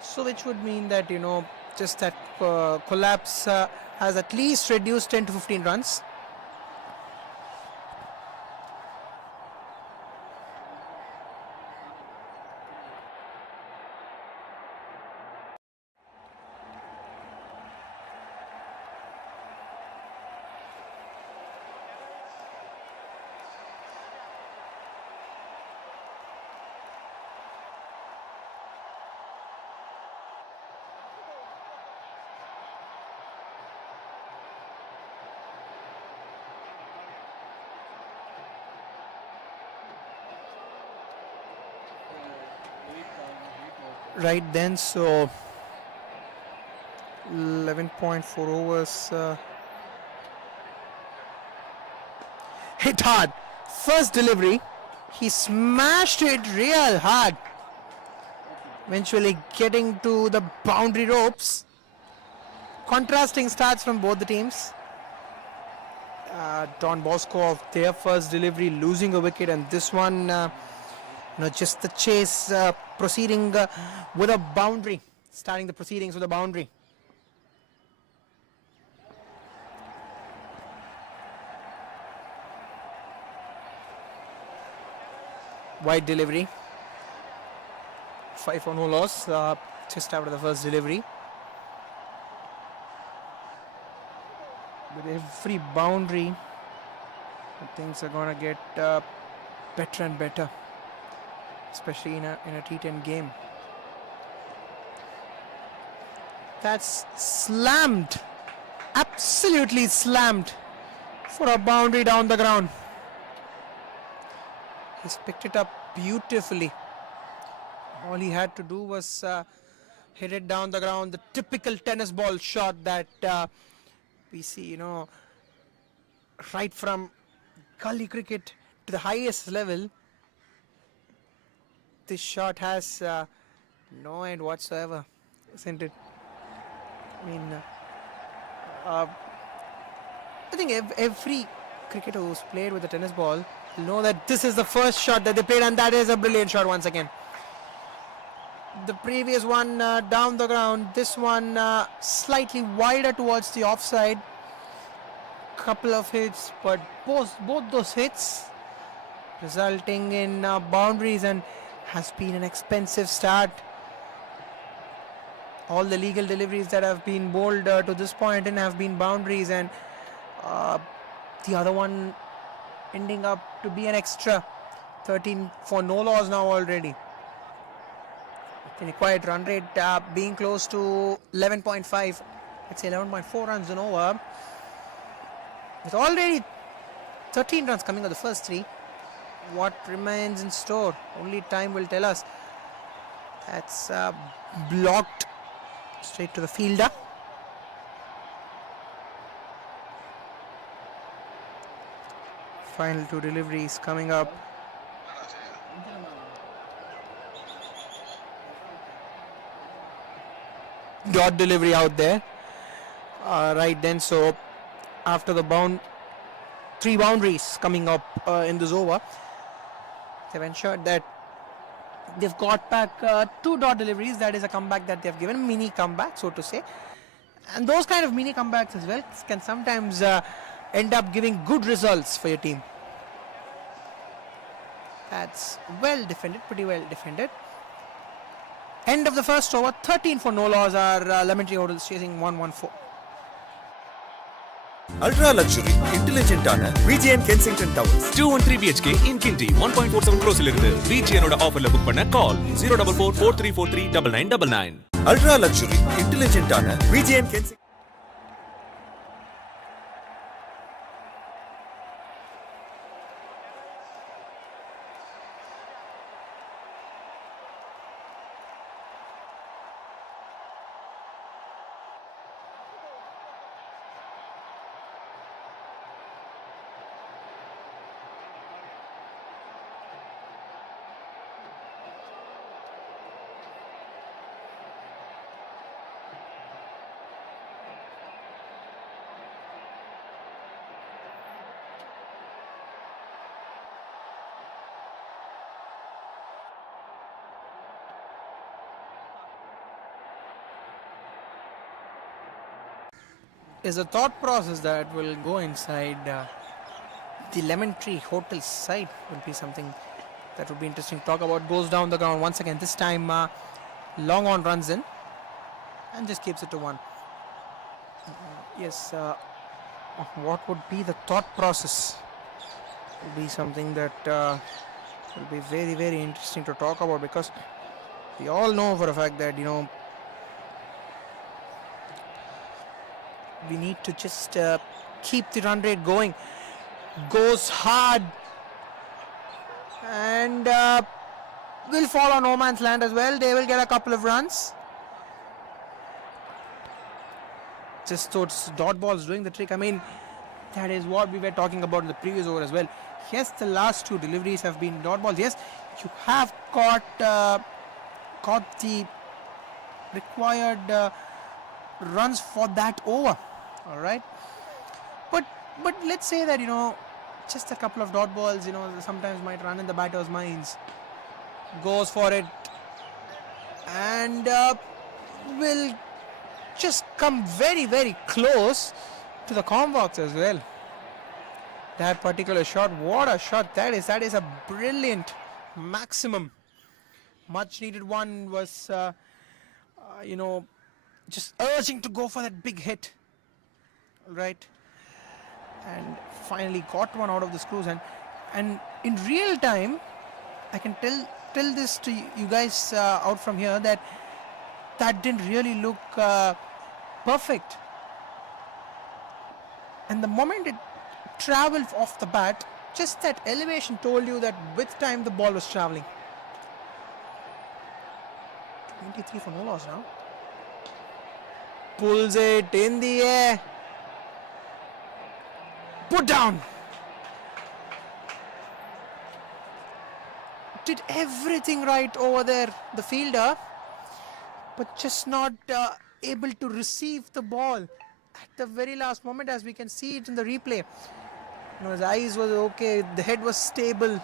so which would mean that, you know, just that collapse has at least reduced 10 to 15 runs. right then. So 11.4 overs. Hit hard. First delivery. He smashed it real hard. Eventually getting to the boundary ropes. Contrasting starts from both the teams. Don Bosco of their first delivery losing a wicket, and this one just the chase proceeding with a boundary, starting the proceedings with a boundary. Wide delivery, 5 for no loss just after the first delivery. With every boundary, things are gonna get better and better, especially in a T10 game. That's slammed, absolutely slammed for a boundary down the ground. He's picked it up beautifully. All he had to do was hit it down the ground, the typical tennis ball shot that we see, right from gully cricket to the highest level. This shot has no end whatsoever, isn't it? I mean, I think every cricketer who's played with a tennis ball will know that this is the first shot that they played, and that is a brilliant shot once again. The previous one down the ground, this one slightly wider towards the offside. Couple of hits, but both those hits resulting in boundaries, and has been an expensive start. All the legal deliveries that have been bowled to this point and have been boundaries, and the other one ending up to be an extra 13 for no loss now already. The required run rate being close to 11.5, let's say 11.4 runs an over. With already 13 runs coming of the first 3, what remains in store? Only time will tell us. That's blocked straight to the fielder. Final 2 deliveries coming up. Dot delivery out there. Right then, so after the 3 boundaries coming up in this over, they've ensured that they've got back 2 dot deliveries. That is a comeback that they've given, mini comeback so to say, and those kind of mini comebacks as well can sometimes end up giving good results for your team. That's well defended, pretty well defended. End of the first over, 13 for no loss. Our Lemon Tree Hotels chasing 114. Ultra luxury, intelligent ஆன VGN Kensington Towers 213 BHK in Kinti 1.47 crores இருந்து VGN ஓட ஆஃபர்ல book பண்ண கால் 04443439999. Ultra luxury, intelligent ஆன VGN Kensington. Is a thought process that will go inside the Lemon Tree Hotel side will be something that would be interesting to talk about. Goes down the ground once again, this time long on runs in and just keeps it to 1. Yes, what would be the thought process will be something that will be very, very interesting to talk about, because we all know for a fact that we need to just keep the run rate going. Goes hard, and will fall on no man's land as well. They will get a couple of runs. Just those dot balls doing the trick. I mean, that is what we were talking about in the previous over as well. Yes, the last two deliveries have been dot balls. Yes, you have got the required runs for that over. All right, but let's say that, just a couple of dot balls, sometimes might run in the batter's minds. Goes for it and will just come very, very close to the comb box as well. That particular shot, what a shot that is. That is a brilliant maximum. Much needed one. Was just urging to go for that big hit. Right, and finally got one out of the screws, and in real time I can tell this to you guys out from here that didn't really look perfect, and the moment it traveled off the bat, just that elevation told you that with time the ball was traveling. 23 for no loss now. Pulls it in the air. Put down. Did everything right over there, the fielder, but just not able to receive the ball at the very last moment, as we can see it in the replay. His eyes was okay, the head was stable,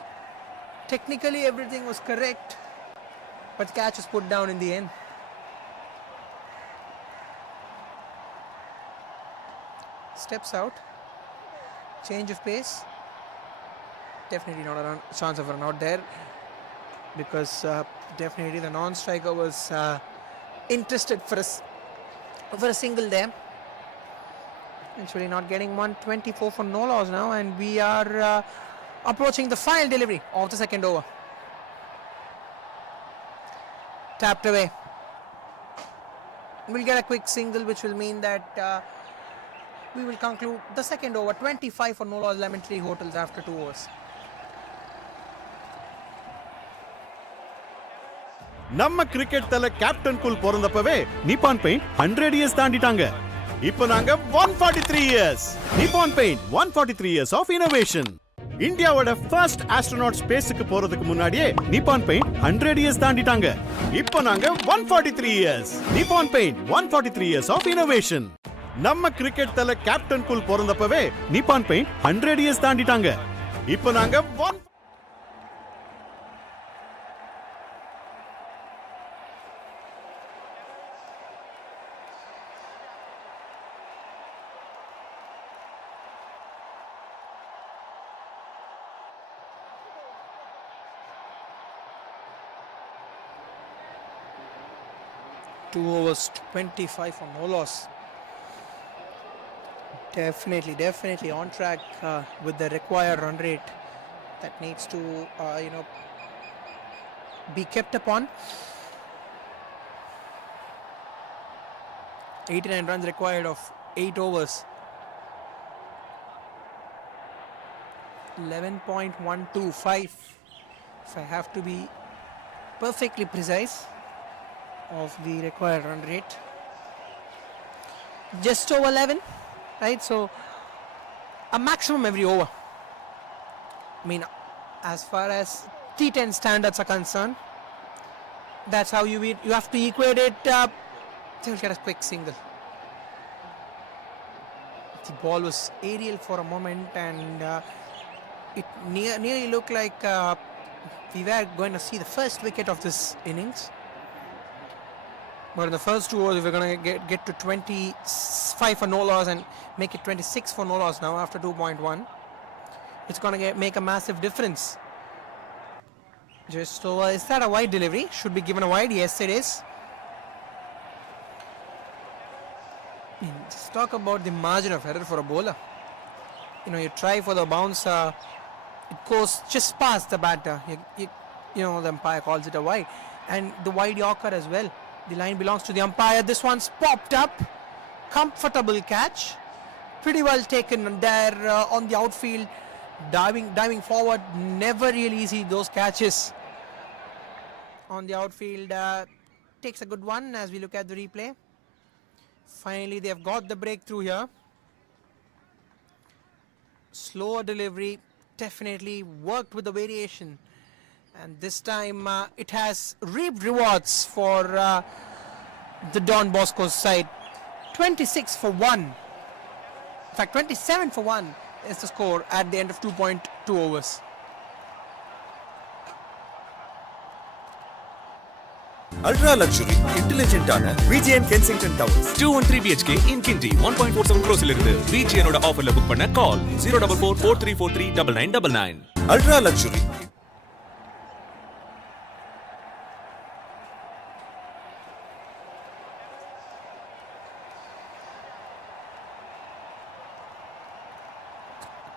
technically everything was correct, but catch was put down in the end. Steps out, change of pace. Definitely not a chance of a run out there, because definitely the non-striker was interested for a single there. Actually not getting one. 24 for no loss now, and we are approaching the final delivery of the second over. Tapped away. We'll get a quick single, which will mean that we will conclude the second over. 25 for no loss, Lemon Tree Hotels after 2 overs. நம்ம cricket Thala captain cool பிறந்தப்பவே Nippon paint 100 years தாண்டிட்டாங்க. இப்போ நாங்க 143 years. Nippon paint 143 years of innovation. இந்தியாவோட first astronaut ஸ்பேஸ்க்கு போறதுக்கு முன்னாடியே நிப்பான் paint 100 years தாண்டிட்டாங்க. இப்போ நாங்க 143 years. Nippon paint 143 years of innovation. நம்ம கிரிக்கெட் தல கேப்டன் கூல் பிறந்தப்பவே நிப்பான் பெயிண்ட் 100 இயர்ஸ் தாண்டிட்டாங்க. இப்போ நாங்க 2 overs, 25 for no loss. Definitely on track with the required run rate that needs to be kept upon. 89 runs required of 8 overs. 11.125 if I have to be perfectly precise of the required run rate. Just over 11, right? So a maximum every over. I mean, as far as T10 standards are concerned, that's how you have to equate it. They'll get a quick single. The ball was aerial for a moment, and it nearly looked like we were going to see the first wicket of this innings. But in the first 2 overs, we're going to get to 25 for no loss and make it 26 for no loss now after 2.1. It's going to make a massive difference. Just over. Is that a wide delivery? Should be given a wide. Yes, it is. Just talk about the margin of error for a bowler. You try for the bounce. It goes just past the batter. The umpire calls it a wide. And the wide Yorker as well. The line belongs to the umpire. This one's popped up. Comfortable catch. Pretty well taken there on the outfield. Diving forward. Never really easy, those catches. on the outfield takes a good one as we look at the replay. Finally, they have got the breakthrough here. Slower delivery, definitely worked with the variation. And this time it has reaped rewards for the Don Bosco side. 26 for 1. In fact, 27 for 1 is the score at the end of 2.2 overs. Ultra luxury, intelligent ஆன VGN Kensington Towers. 213 BHK in Kinti 1.47 crores இருந்து VGN ஓட ஆஃபர்ல book பண்ண கால் 04443439999. Ultra luxury.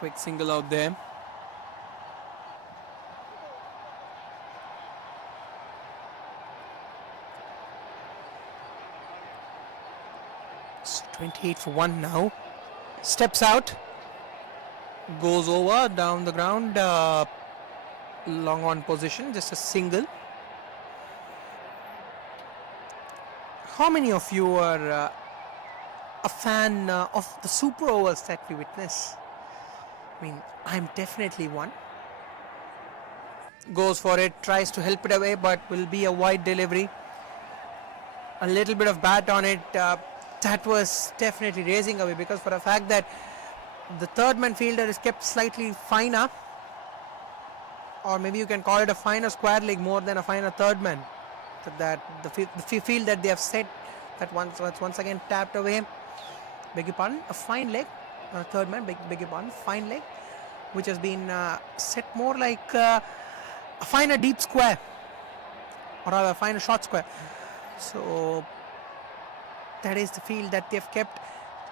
Quick single out there. It's 28 for 1 now. Steps out. Goes over, down the ground. Long on position, just a single. How many of you are a fan of the super overs that we witness? I mean, I'm definitely one. Goes for it, tries to help it away, but will be a wide delivery. A little bit of bat on it. That was definitely raising away, because for a fact that the third man fielder is kept slightly finer, or maybe you can call it a finer square leg more than a finer third man. So that the field that they have set, that once again tapped away. Beg your pardon, a fine leg. Third man, beg your pardon, fine leg, which has been set more like a finer deep square, or rather a finer short square. So that is the field that they've kept.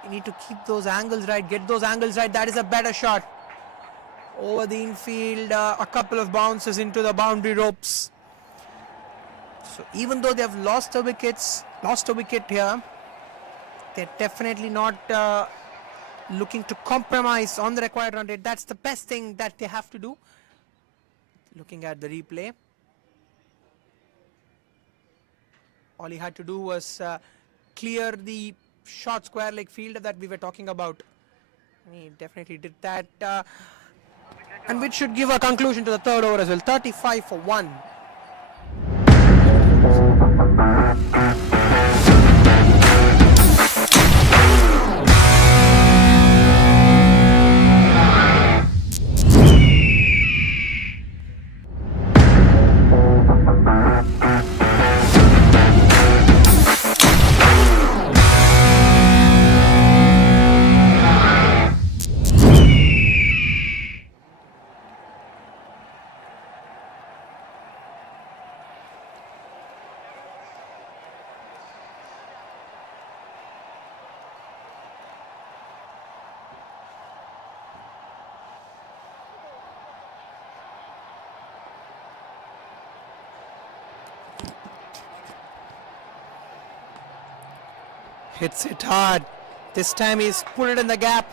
You need to keep those angles right, get those angles right. That is a better shot. Over the infield, a couple of bounces into the boundary ropes. So even though they have lost a wicket here, they're definitely not looking to compromise on the required run rate. That's the best thing that they have to do. Looking at the replay, all he had to do was clear the short square leg fielder that we were talking about. He definitely did that, and which should give a conclusion to the third over as well. 35 for 1. Hits it hard. This time he's put it in the gap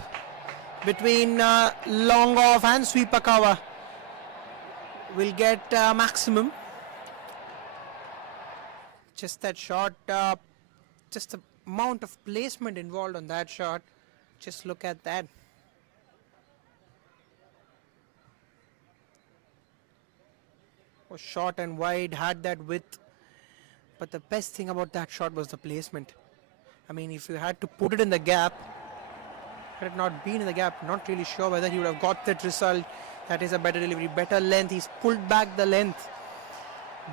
between long off and sweeper cover. Will get maximum. Just that shot, just the amount of placement involved on that shot. Just look at that. Was short and wide, had that width. But the best thing about that shot was the placement. I mean, if you had to put it in the gap, had it not been in the gap, not really sure whether he would have got that result. That is a better delivery, better length. He's pulled back the length.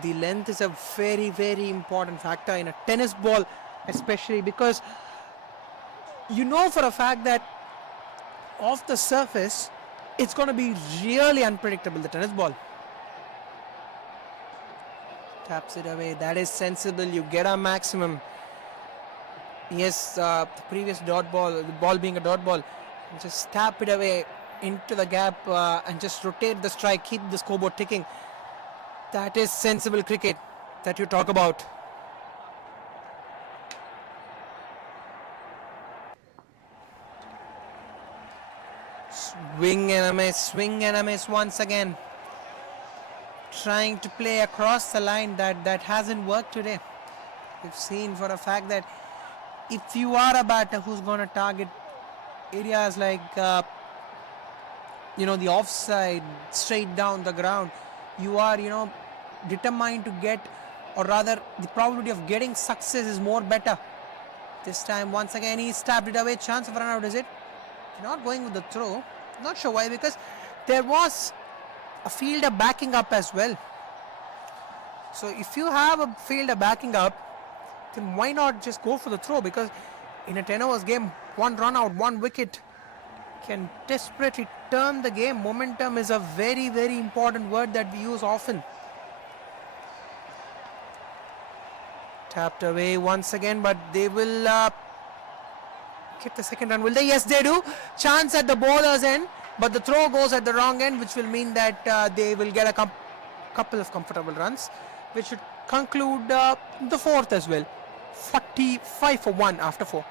The length is a very, very important factor in a tennis ball, especially because you know for a fact that off the surface, it's going to be really unpredictable, the tennis ball. Taps it away. That is sensible. You get a maximum. Yes, the previous dot ball, the ball being a dot ball, just tap it away into the gap and just rotate the strike, keep the scoreboard ticking. That is sensible cricket that you talk about. Swing and a miss once again. trying to play across the line. That hasn't worked today. We've seen for a fact that if you are a batter who's going to target areas like the offside, straight down the ground, you are determined to get, or rather the probability of getting success is more better. This time once again he stabbed it away. Chance of run out, is it? Not going with the throw. Not sure why, because there was a fielder backing up as well. So if you have a fielder backing up, then why not just go for the throw? Because in a 10 overs game, one run out, one wicket can desperately turn the game. Momentum is a very, very important word that we use often. Tapped away once again, but they will get the second run, will they? Yes, they do. Chance at the bowler's end, but the throw goes at the wrong end, which will mean that they will get a couple of comfortable runs, which should conclude the fourth as well. 45 for 1 after 4.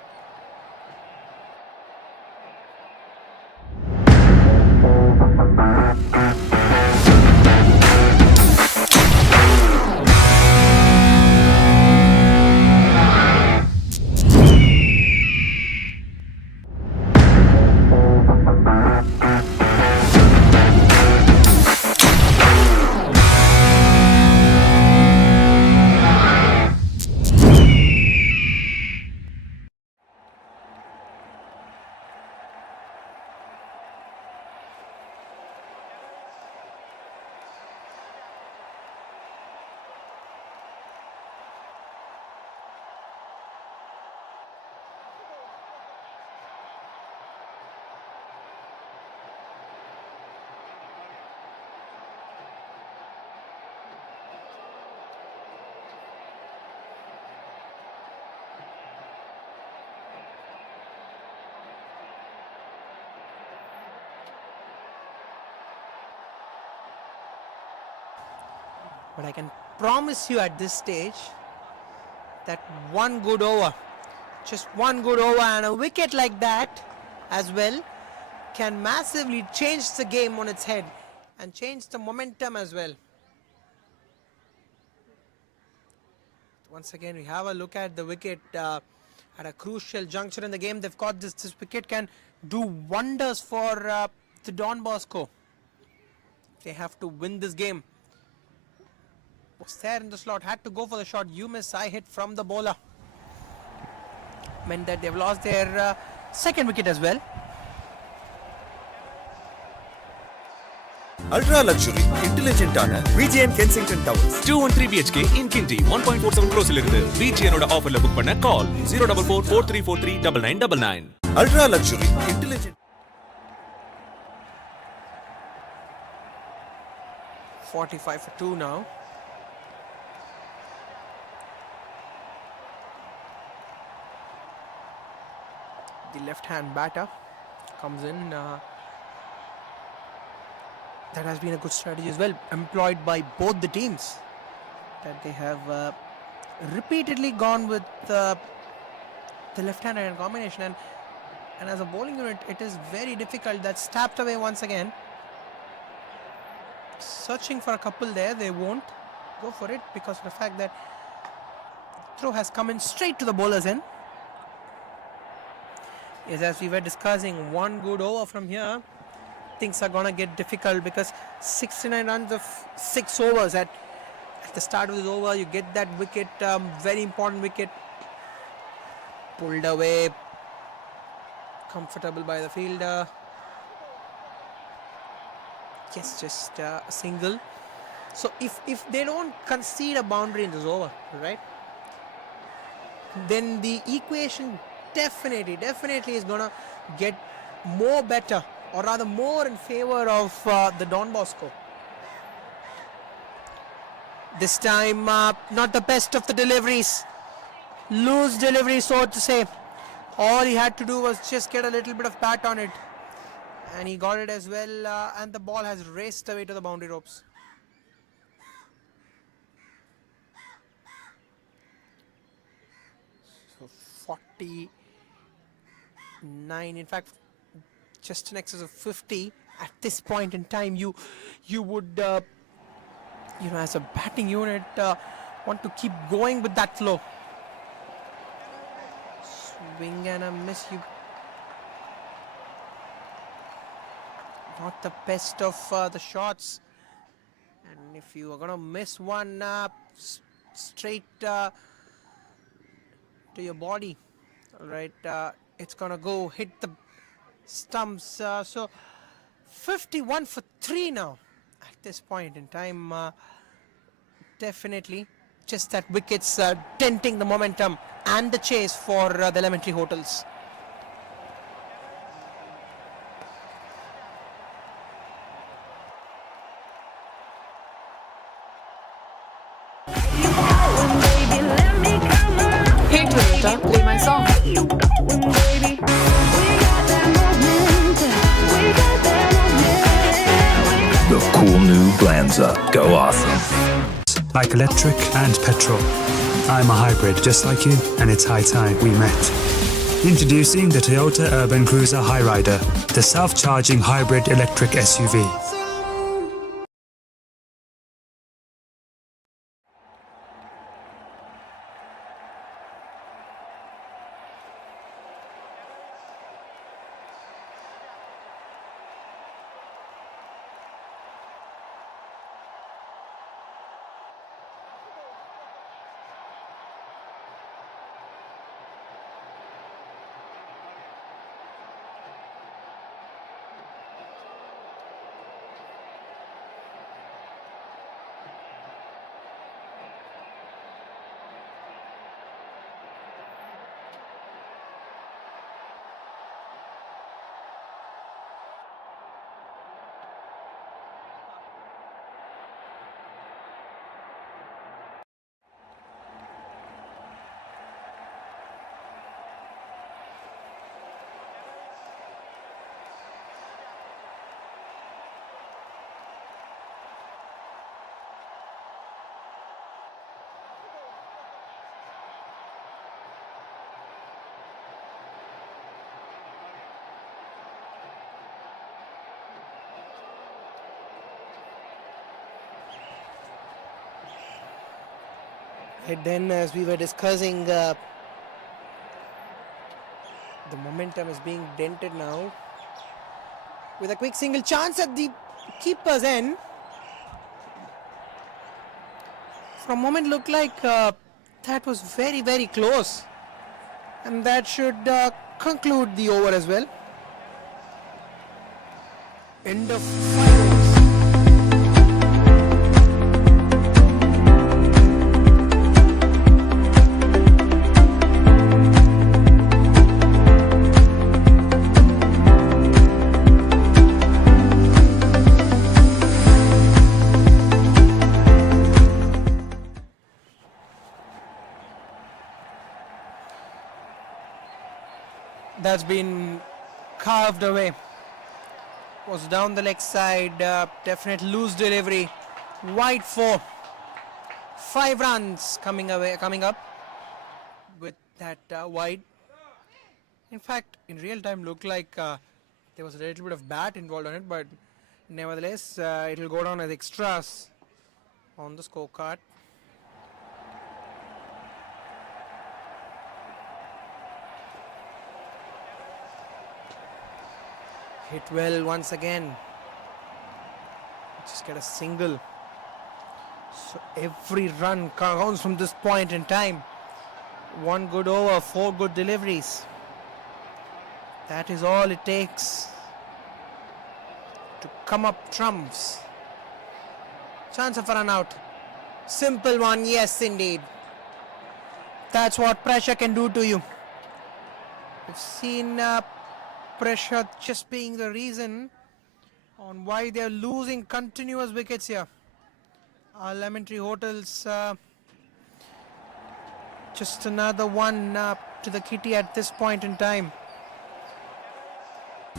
But I can promise you at this stage that one good over, just one good over and a wicket like that as well, can massively change the game on its head and change the momentum as well. Once again, we have a look at the wicket at a crucial juncture in the game. They've got this wicket can do wonders for the Don Bosco. They have to win this game. Was there in the slot, had to go for the shot. You miss, I hit from the bowler. Meant that they've lost their second wicket as well. Ultra luxury, intelligent ஆன VGN Kensington Towers. 213 BHK in Kinti 1.47 crores இருந்து VGN ஓட ஆஃபர்ல book பண்ண கால் 04443439999. Ultra luxury, intelligent. 45 for 2 now. The left-hand batter comes in. That has been a good strategy as well, employed by both the teams. That they have repeatedly gone with the left-hand and combination. And as a bowling unit, it is very difficult. That's tapped away once again. Searching for a couple there, they won't go for it because of the fact that throw has come in straight to the bowler's end. Yes, as we were discussing, one good over from here, things are gonna get difficult because 69 runs of 6 overs at the start of this over, you get that wicket, very important wicket, pulled away, comfortable by the fielder. Yes, just a single. So if they don't concede a boundary in this over, right, then the equation definitely is gonna get more better, or rather more in favor of the Don Bosco. This time not the best of the deliveries, loose delivery so to say. All he had to do was just get a little bit of bat on it, and he got it as well, and the ball has raced away to the boundary ropes. So 49, in fact just in excess of 50 at this point in time. You would as a batting unit, want to keep going with that flow. Swing and a miss. You not the best of the shots, and if you are gonna miss one straight to your body, all right, it's gonna go hit the stumps. So 51 for 3 now at this point in time. Definitely just that wickets denting the momentum and the chase for the Lemon Tree Hotels. Hey Toyota, play my song. The cool new Glanza. Go awesome. Like electric and petrol. I'm a hybrid just like you, and it's high time we met. Introducing the Toyota Urban Cruiser Highrider, the self-charging hybrid electric SUV. And then, as we were discussing, the momentum is being dented now with a quick single chance at the keeper's end. For a moment looked like that was very, very close, and that should conclude the over as well. End of 5 overs. That's been carved away. Was down the leg side, definite loose delivery, wide 4. 5 runs coming up with that wide. In fact, in real time looked like there was a little bit of bat involved on it, but nevertheless it will go down as extras on the scorecard. Hit well once again. Just get a single. So every run counts from this point in time. 1 good over, 4 good deliveries. That is all it takes to come up trumps. Chance of a run out. Simple one, yes indeed. That's what pressure can do to you. We've seen pressure just being the reason on why they're losing continuous wickets here. Our Lemon Tree Hotels, just another one to the kitty at this point in time.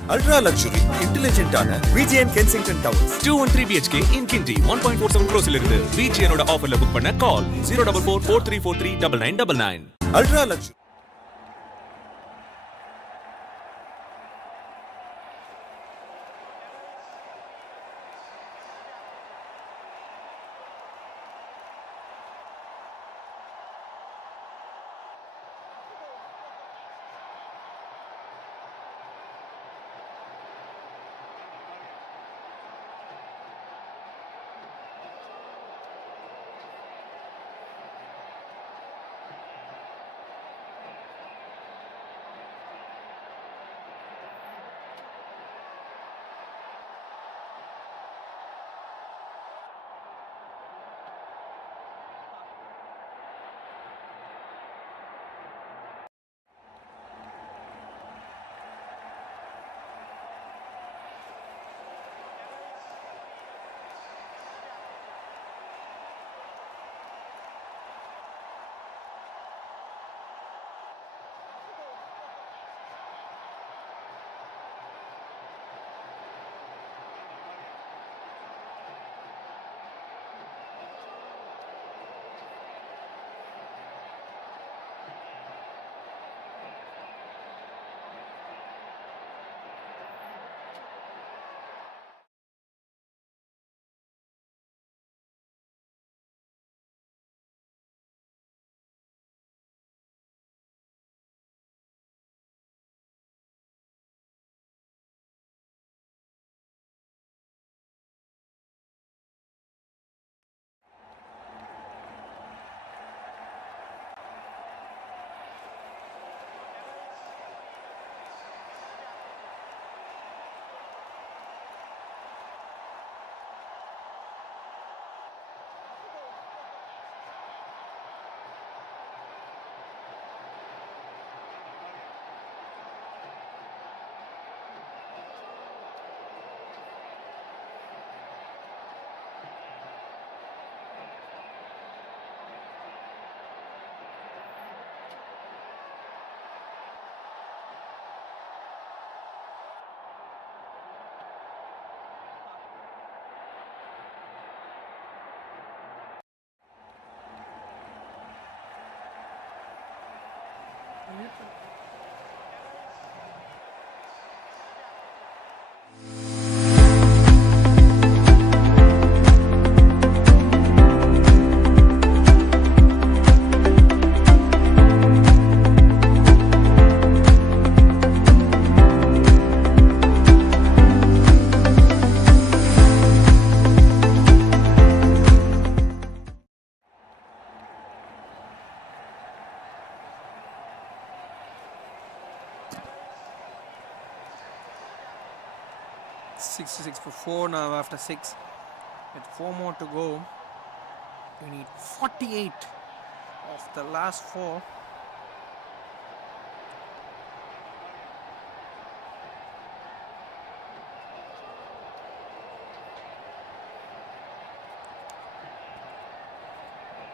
Ultra luxury, intelligent ஆன VGN Kensington Towers. 213 BHK in Kinti 1.47 crores இருந்து VGN ஓட ஆஃபர்ல book பண்ண கால் 04443439999. Ultra luxury. 66 for 4 now after 6. With 4 more to go. We need 48 of the last 4.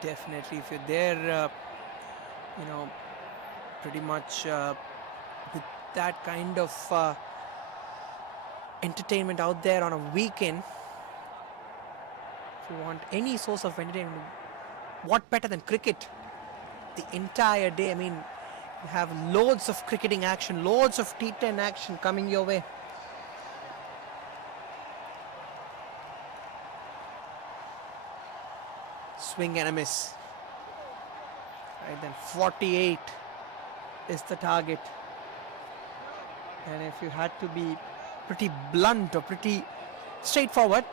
Definitely, if you're there, pretty much with that kind of entertainment out there on a weekend, if you want any source of entertainment, what better than cricket? The entire day, I mean, you have loads of cricketing action, loads of T10 action coming your way. Swing and a miss. Right then, 48 is the target. And if you had to be pretty blunt or pretty straightforward,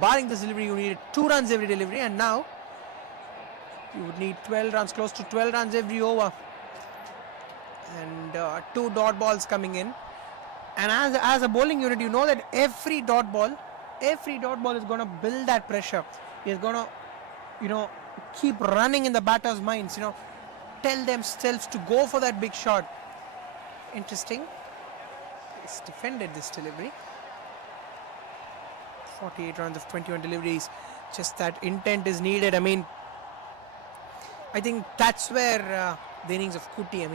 barring this delivery, you needed 2 runs every delivery, and now you would need 12 runs, close to 12 runs every over. And 2 dot balls coming in. And as a bowling unit, you know that every dot ball is going to build that pressure. Is going to, keep running in the batter's minds, tell themselves to go for that big shot. Interesting. It's defended this delivery. 48 runs of 21 deliveries. Just that intent is needed. I mean, I think that's where the innings of Kuti,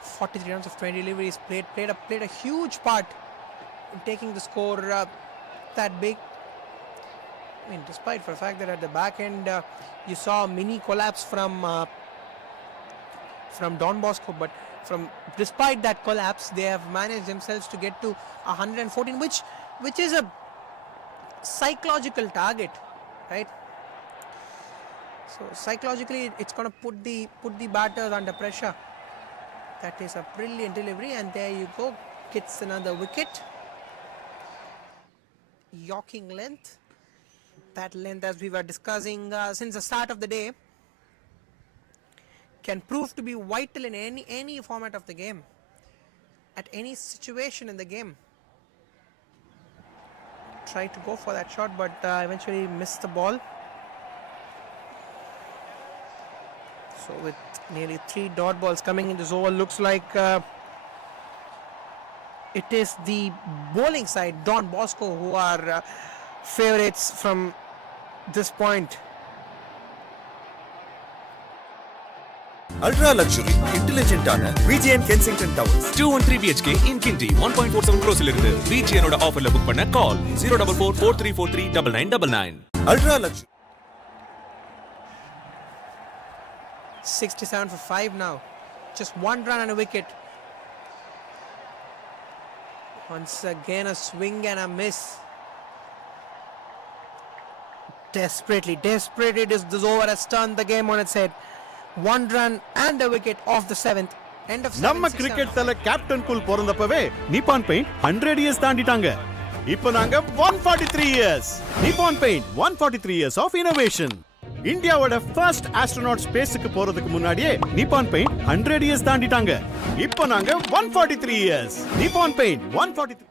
43 runs of 20 deliveries played a huge part in taking the score that big. Despite for the fact that at the back end you saw a mini collapse from Don Bosco, but despite that collapse, they have managed themselves to get to 114, which is a psychological target, right? So psychologically, it's going to put the batters under pressure. That is a brilliant delivery, and there you go, gets another wicket. Yorking length. That length, as we were discussing since the start of the day, can prove to be vital in any format of the game, at any situation in the game. Tried to go for that shot, but eventually missed the ball. So with nearly 3 dot balls coming in this over, looks like it is the bowling side, Don Bosco, who are favorites from this point. Ultra luxury, intelligent ஆன VGN Kensington Towers 213 BHK in Kinti 1.47 crores இலிருந்து VGN ஓட ஆஃபர்ல book பண்ண கால் 04443439999. Ultra luxury. 67 for 5 now. Just 1 run and a wicket. Once again a swing and a miss. Desperately, this over has turned the game on its head. 1 run and a wicket off the 7th. End of 7. நம்ம cricket Thala captain cool பிறந்தப்பவே Nippon paint 100 years தாண்டிட்டாங்க. இப்போ நாங்க 143 years. Nippon paint 143 years of innovation. இந்தியாவோட first astronaut ஸ்பேஸ்க்கு போறதுக்கு முன்னாடியே நிப்பான் paint 100 years தாண்டிட்டாங்க. இப்போ நாங்க 143 years. Nippon paint 143.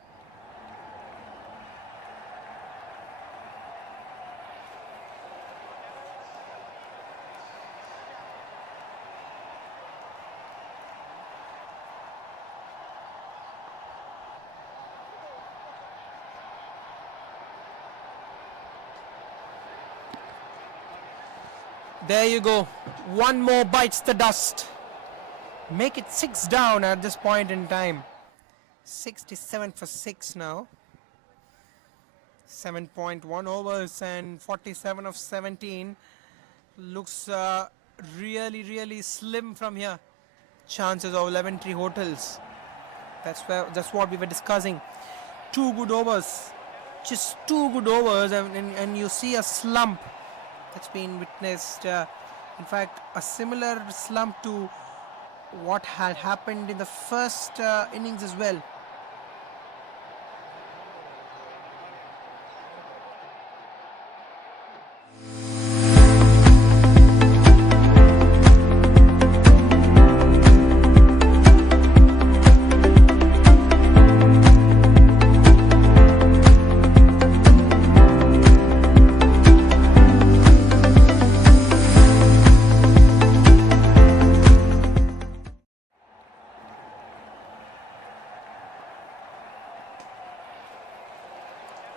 There you go. 1 more bites the dust. Make it 6 down at this point in time. 67 for 6 now. 7.1 overs and 47 of 17. Looks really slim from here. Chances of 11 tree hotels. That's what we were discussing. 2 good overs. Just 2 good overs, and you see a slump that's been witnessed. In fact, a similar slump to what had happened in the first innings as well.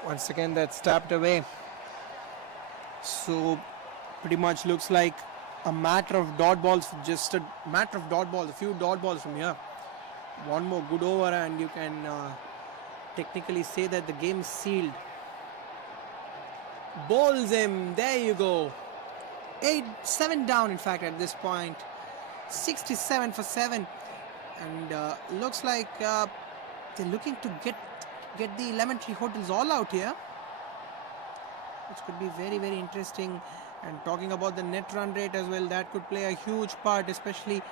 Once again, that's tapped away. So, pretty much looks like a matter of dot balls, just a matter of dot balls, a few dot balls from here. One more good over, and you can technically say that the game is sealed. Bowls him. There you go. 7 down, in fact, at this point. 67 for 7. And looks like they're looking to get the Lemon Tree Hotels all out here, which could be very, very interesting. And talking about the net run rate as well, that could play a huge part, especially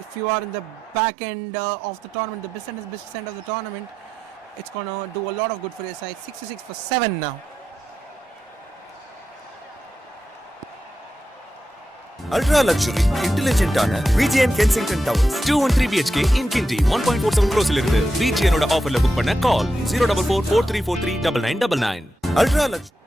if you are in the back end of the tournament, the business end of the tournament. It's going to do a lot of good for your side. 66 for 7 now. Ultra luxury, intelligent ஆன VGN Kensington Towers. 213 BHK in Kinti 1.47 crores இலிருந்து VGN ஓட ஆஃபர்ல book பண்ண கால் 04443439999. Ultra luxury.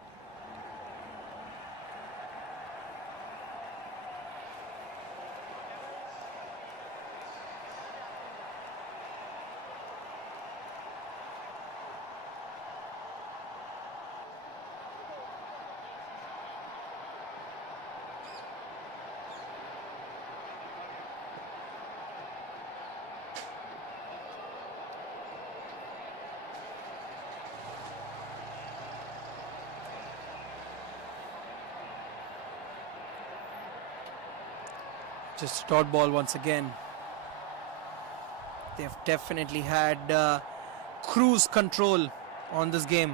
Just dot ball once again. They've definitely had cruise control on this game.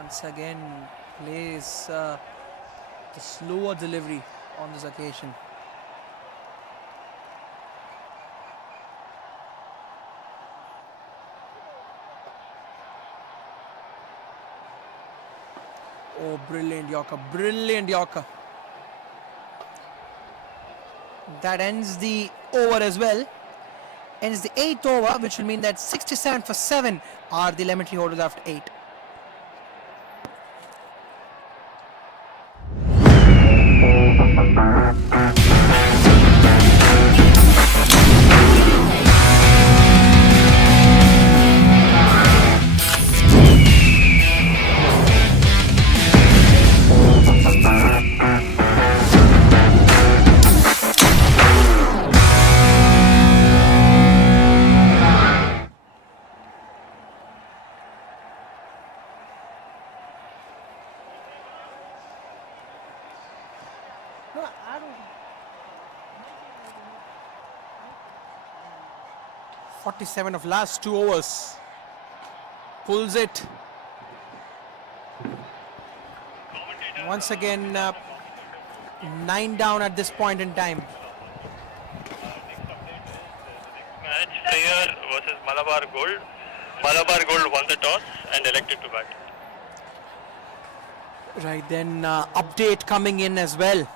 Once again plays the slower delivery on this occasion. Oh, brilliant Yorker, brilliant Yorker. That ends the over as well. Ends the 8th over, which will mean that 67 for 7 are the Lemon Tree Hotels after 8. No, I don't. 47 of last 2 overs. Pulls it. Once again, 9 down at this point in time. Match Player versus Malabar Gold. Malabar Gold won the toss and elected to bat. Right then, update coming in as well.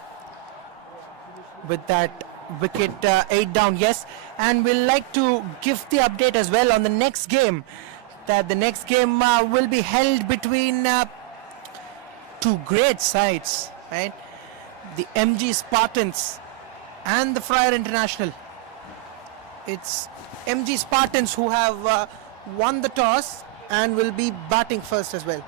With that wicket 8 down, yes, and we'll like to give the update as well on the next game, that the next game will be held between two great sides, right? The MG Spartans and the Friar International. It's MG Spartans who have won the toss and will be batting first as well.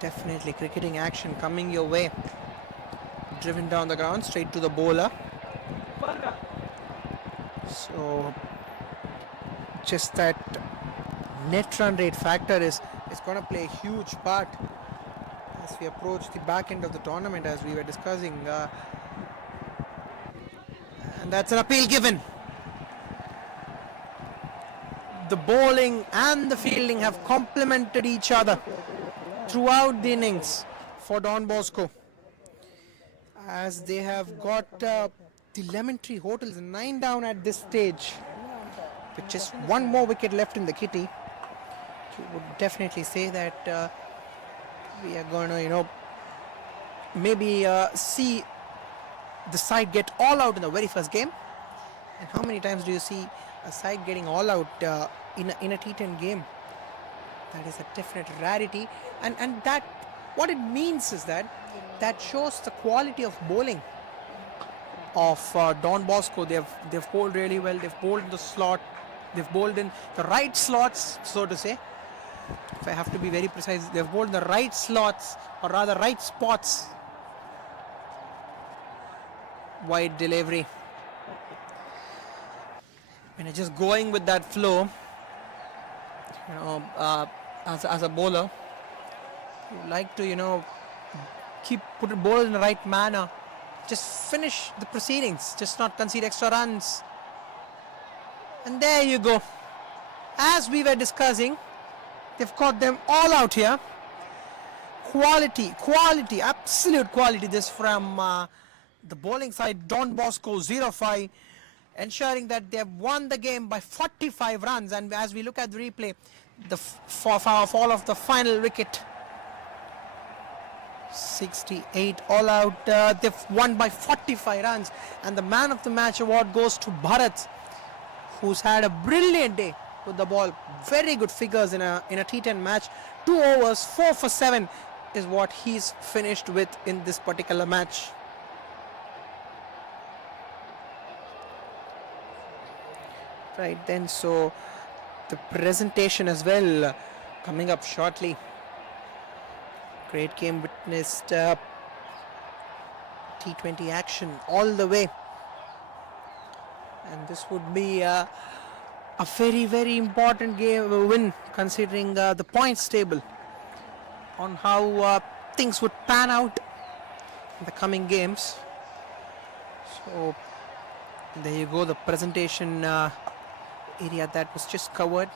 Definitely cricketing action coming your way. Driven down the ground, straight to the bowler. So just that net run rate factor is going to play a huge part as we approach the back end of the tournament, as we were discussing. And that's an appeal given. The bowling and the fielding have complemented each other throughout the innings for Don Bosco, as they have got the Lemon Tree Hotels 9 down at this stage, with just one more wicket left in the kitty. You would definitely say that we are going to, maybe see the side get all out in the very first game. And how many times do you see a side getting all out in a T10 game? That is a definite rarity, and that what it means is that that shows the quality of bowling of Don Bosco. They've bowled really well. They've bowled in the slot. They've bowled in the right slots, so to say. If I have to be very precise, they've bowled in the right slots, or rather right spots. Wide delivery. When you're just going with that flow, as a bowler, you like to put the ball in the right manner. Just finish the proceedings. Just not concede extra runs. And there you go. As we were discussing, they've caught them all out here. Quality, absolute quality. This from the bowling side, Don Bosco 0-5, ensuring that they have won the game by 45 runs. And as we look at the replay, the fall of the final wicket, 68 all out. They've won by 45 runs, and the man of the match award goes to Bharat, who's had a brilliant day with the ball. Very good figures in a T10 match. 2 overs, 4 for 7 is what he's finished with in this particular match. Right then, so the presentation as well coming up shortly. Great game witnessed, T20 action all the way, and this would be a very, very important game win, considering the points table, on how things would pan out in the coming games. So there you go, the presentation area that was just covered.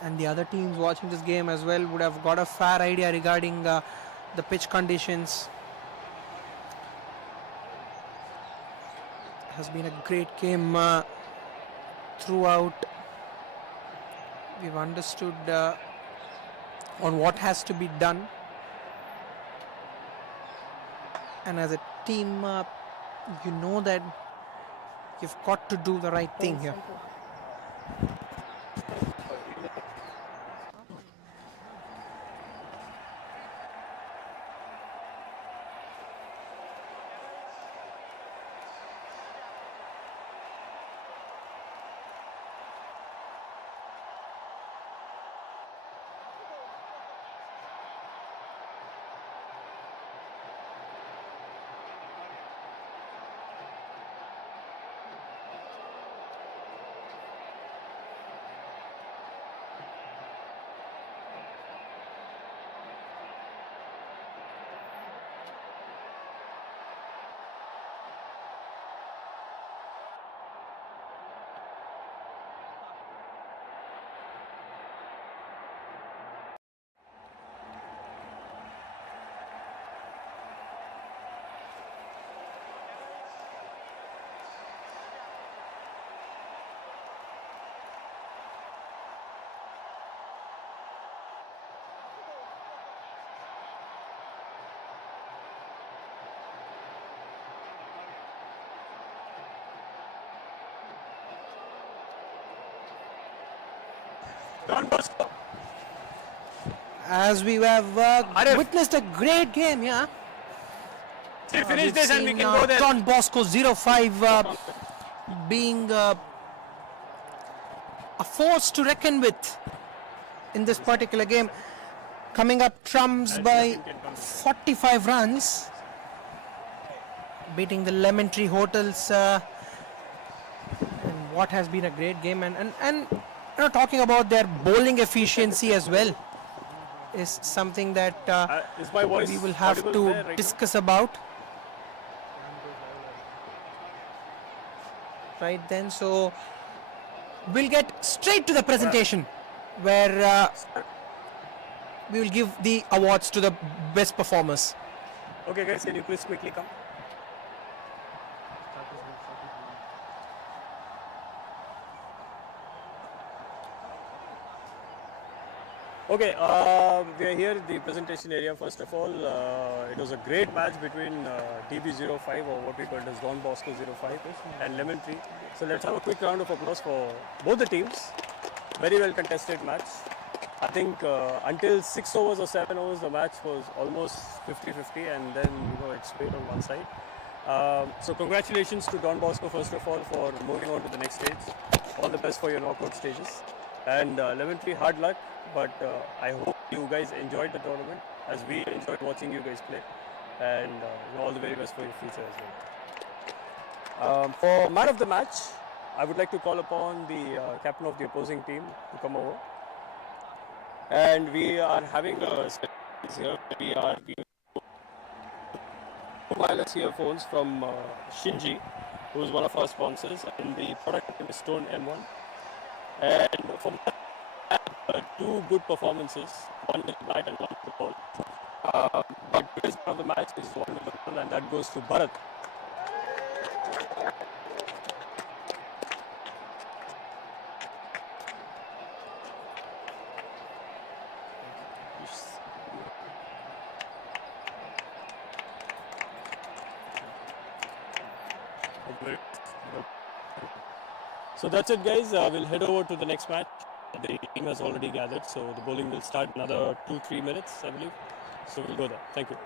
And the other teams watching this game as well would have got a fair idea regarding the pitch conditions. It has been a great game throughout. We've understood on what has to be done, and as a team, you know that you've got to do the right thing here. As we have witnessed a great game here. Finish this and we can go there. Don Bosco 0-5 being a force to reckon with in this particular game. Coming up trumps by 45 runs, beating the Lemon Tree Hotels. And what has been a great game, and talking about their bowling efficiency as well is something that we will have to discuss about. Right then, so we'll get straight to the presentation, where we will give the awards to the best performers. Okay guys, can you please quickly come? Okay, we are here in the presentation area. First of all, it was a great match between DB05, or what we call as Don Bosco 05, and Lemon Tree. So let's have a quick round of applause for both the teams. Very well contested match. I think until 6 overs or 7 overs, the match was almost 50-50, and then it swayed on one side. So congratulations to Don Bosco first of all for moving on to the next stage. All the best for your knockout stages. And Lemon Tree, hard luck, but I hope you guys enjoyed the tournament as we enjoyed watching you guys play. And all the very best for your future as well. For man of the match, I would like to call upon the captain of the opposing team to come over. And we are having a special here. We are giving wireless earphones from Shinji, who is one of our sponsors, and the product name is Stone M1. And for two good performances, one with bat and one with the ball. But today's man of the match is one with the ball, and that goes to Bharat. So that's it, guys. We'll head over to the next match. The team has already gathered, so the bowling will start another 2-3 minutes, I believe. So we'll go there. Thank you.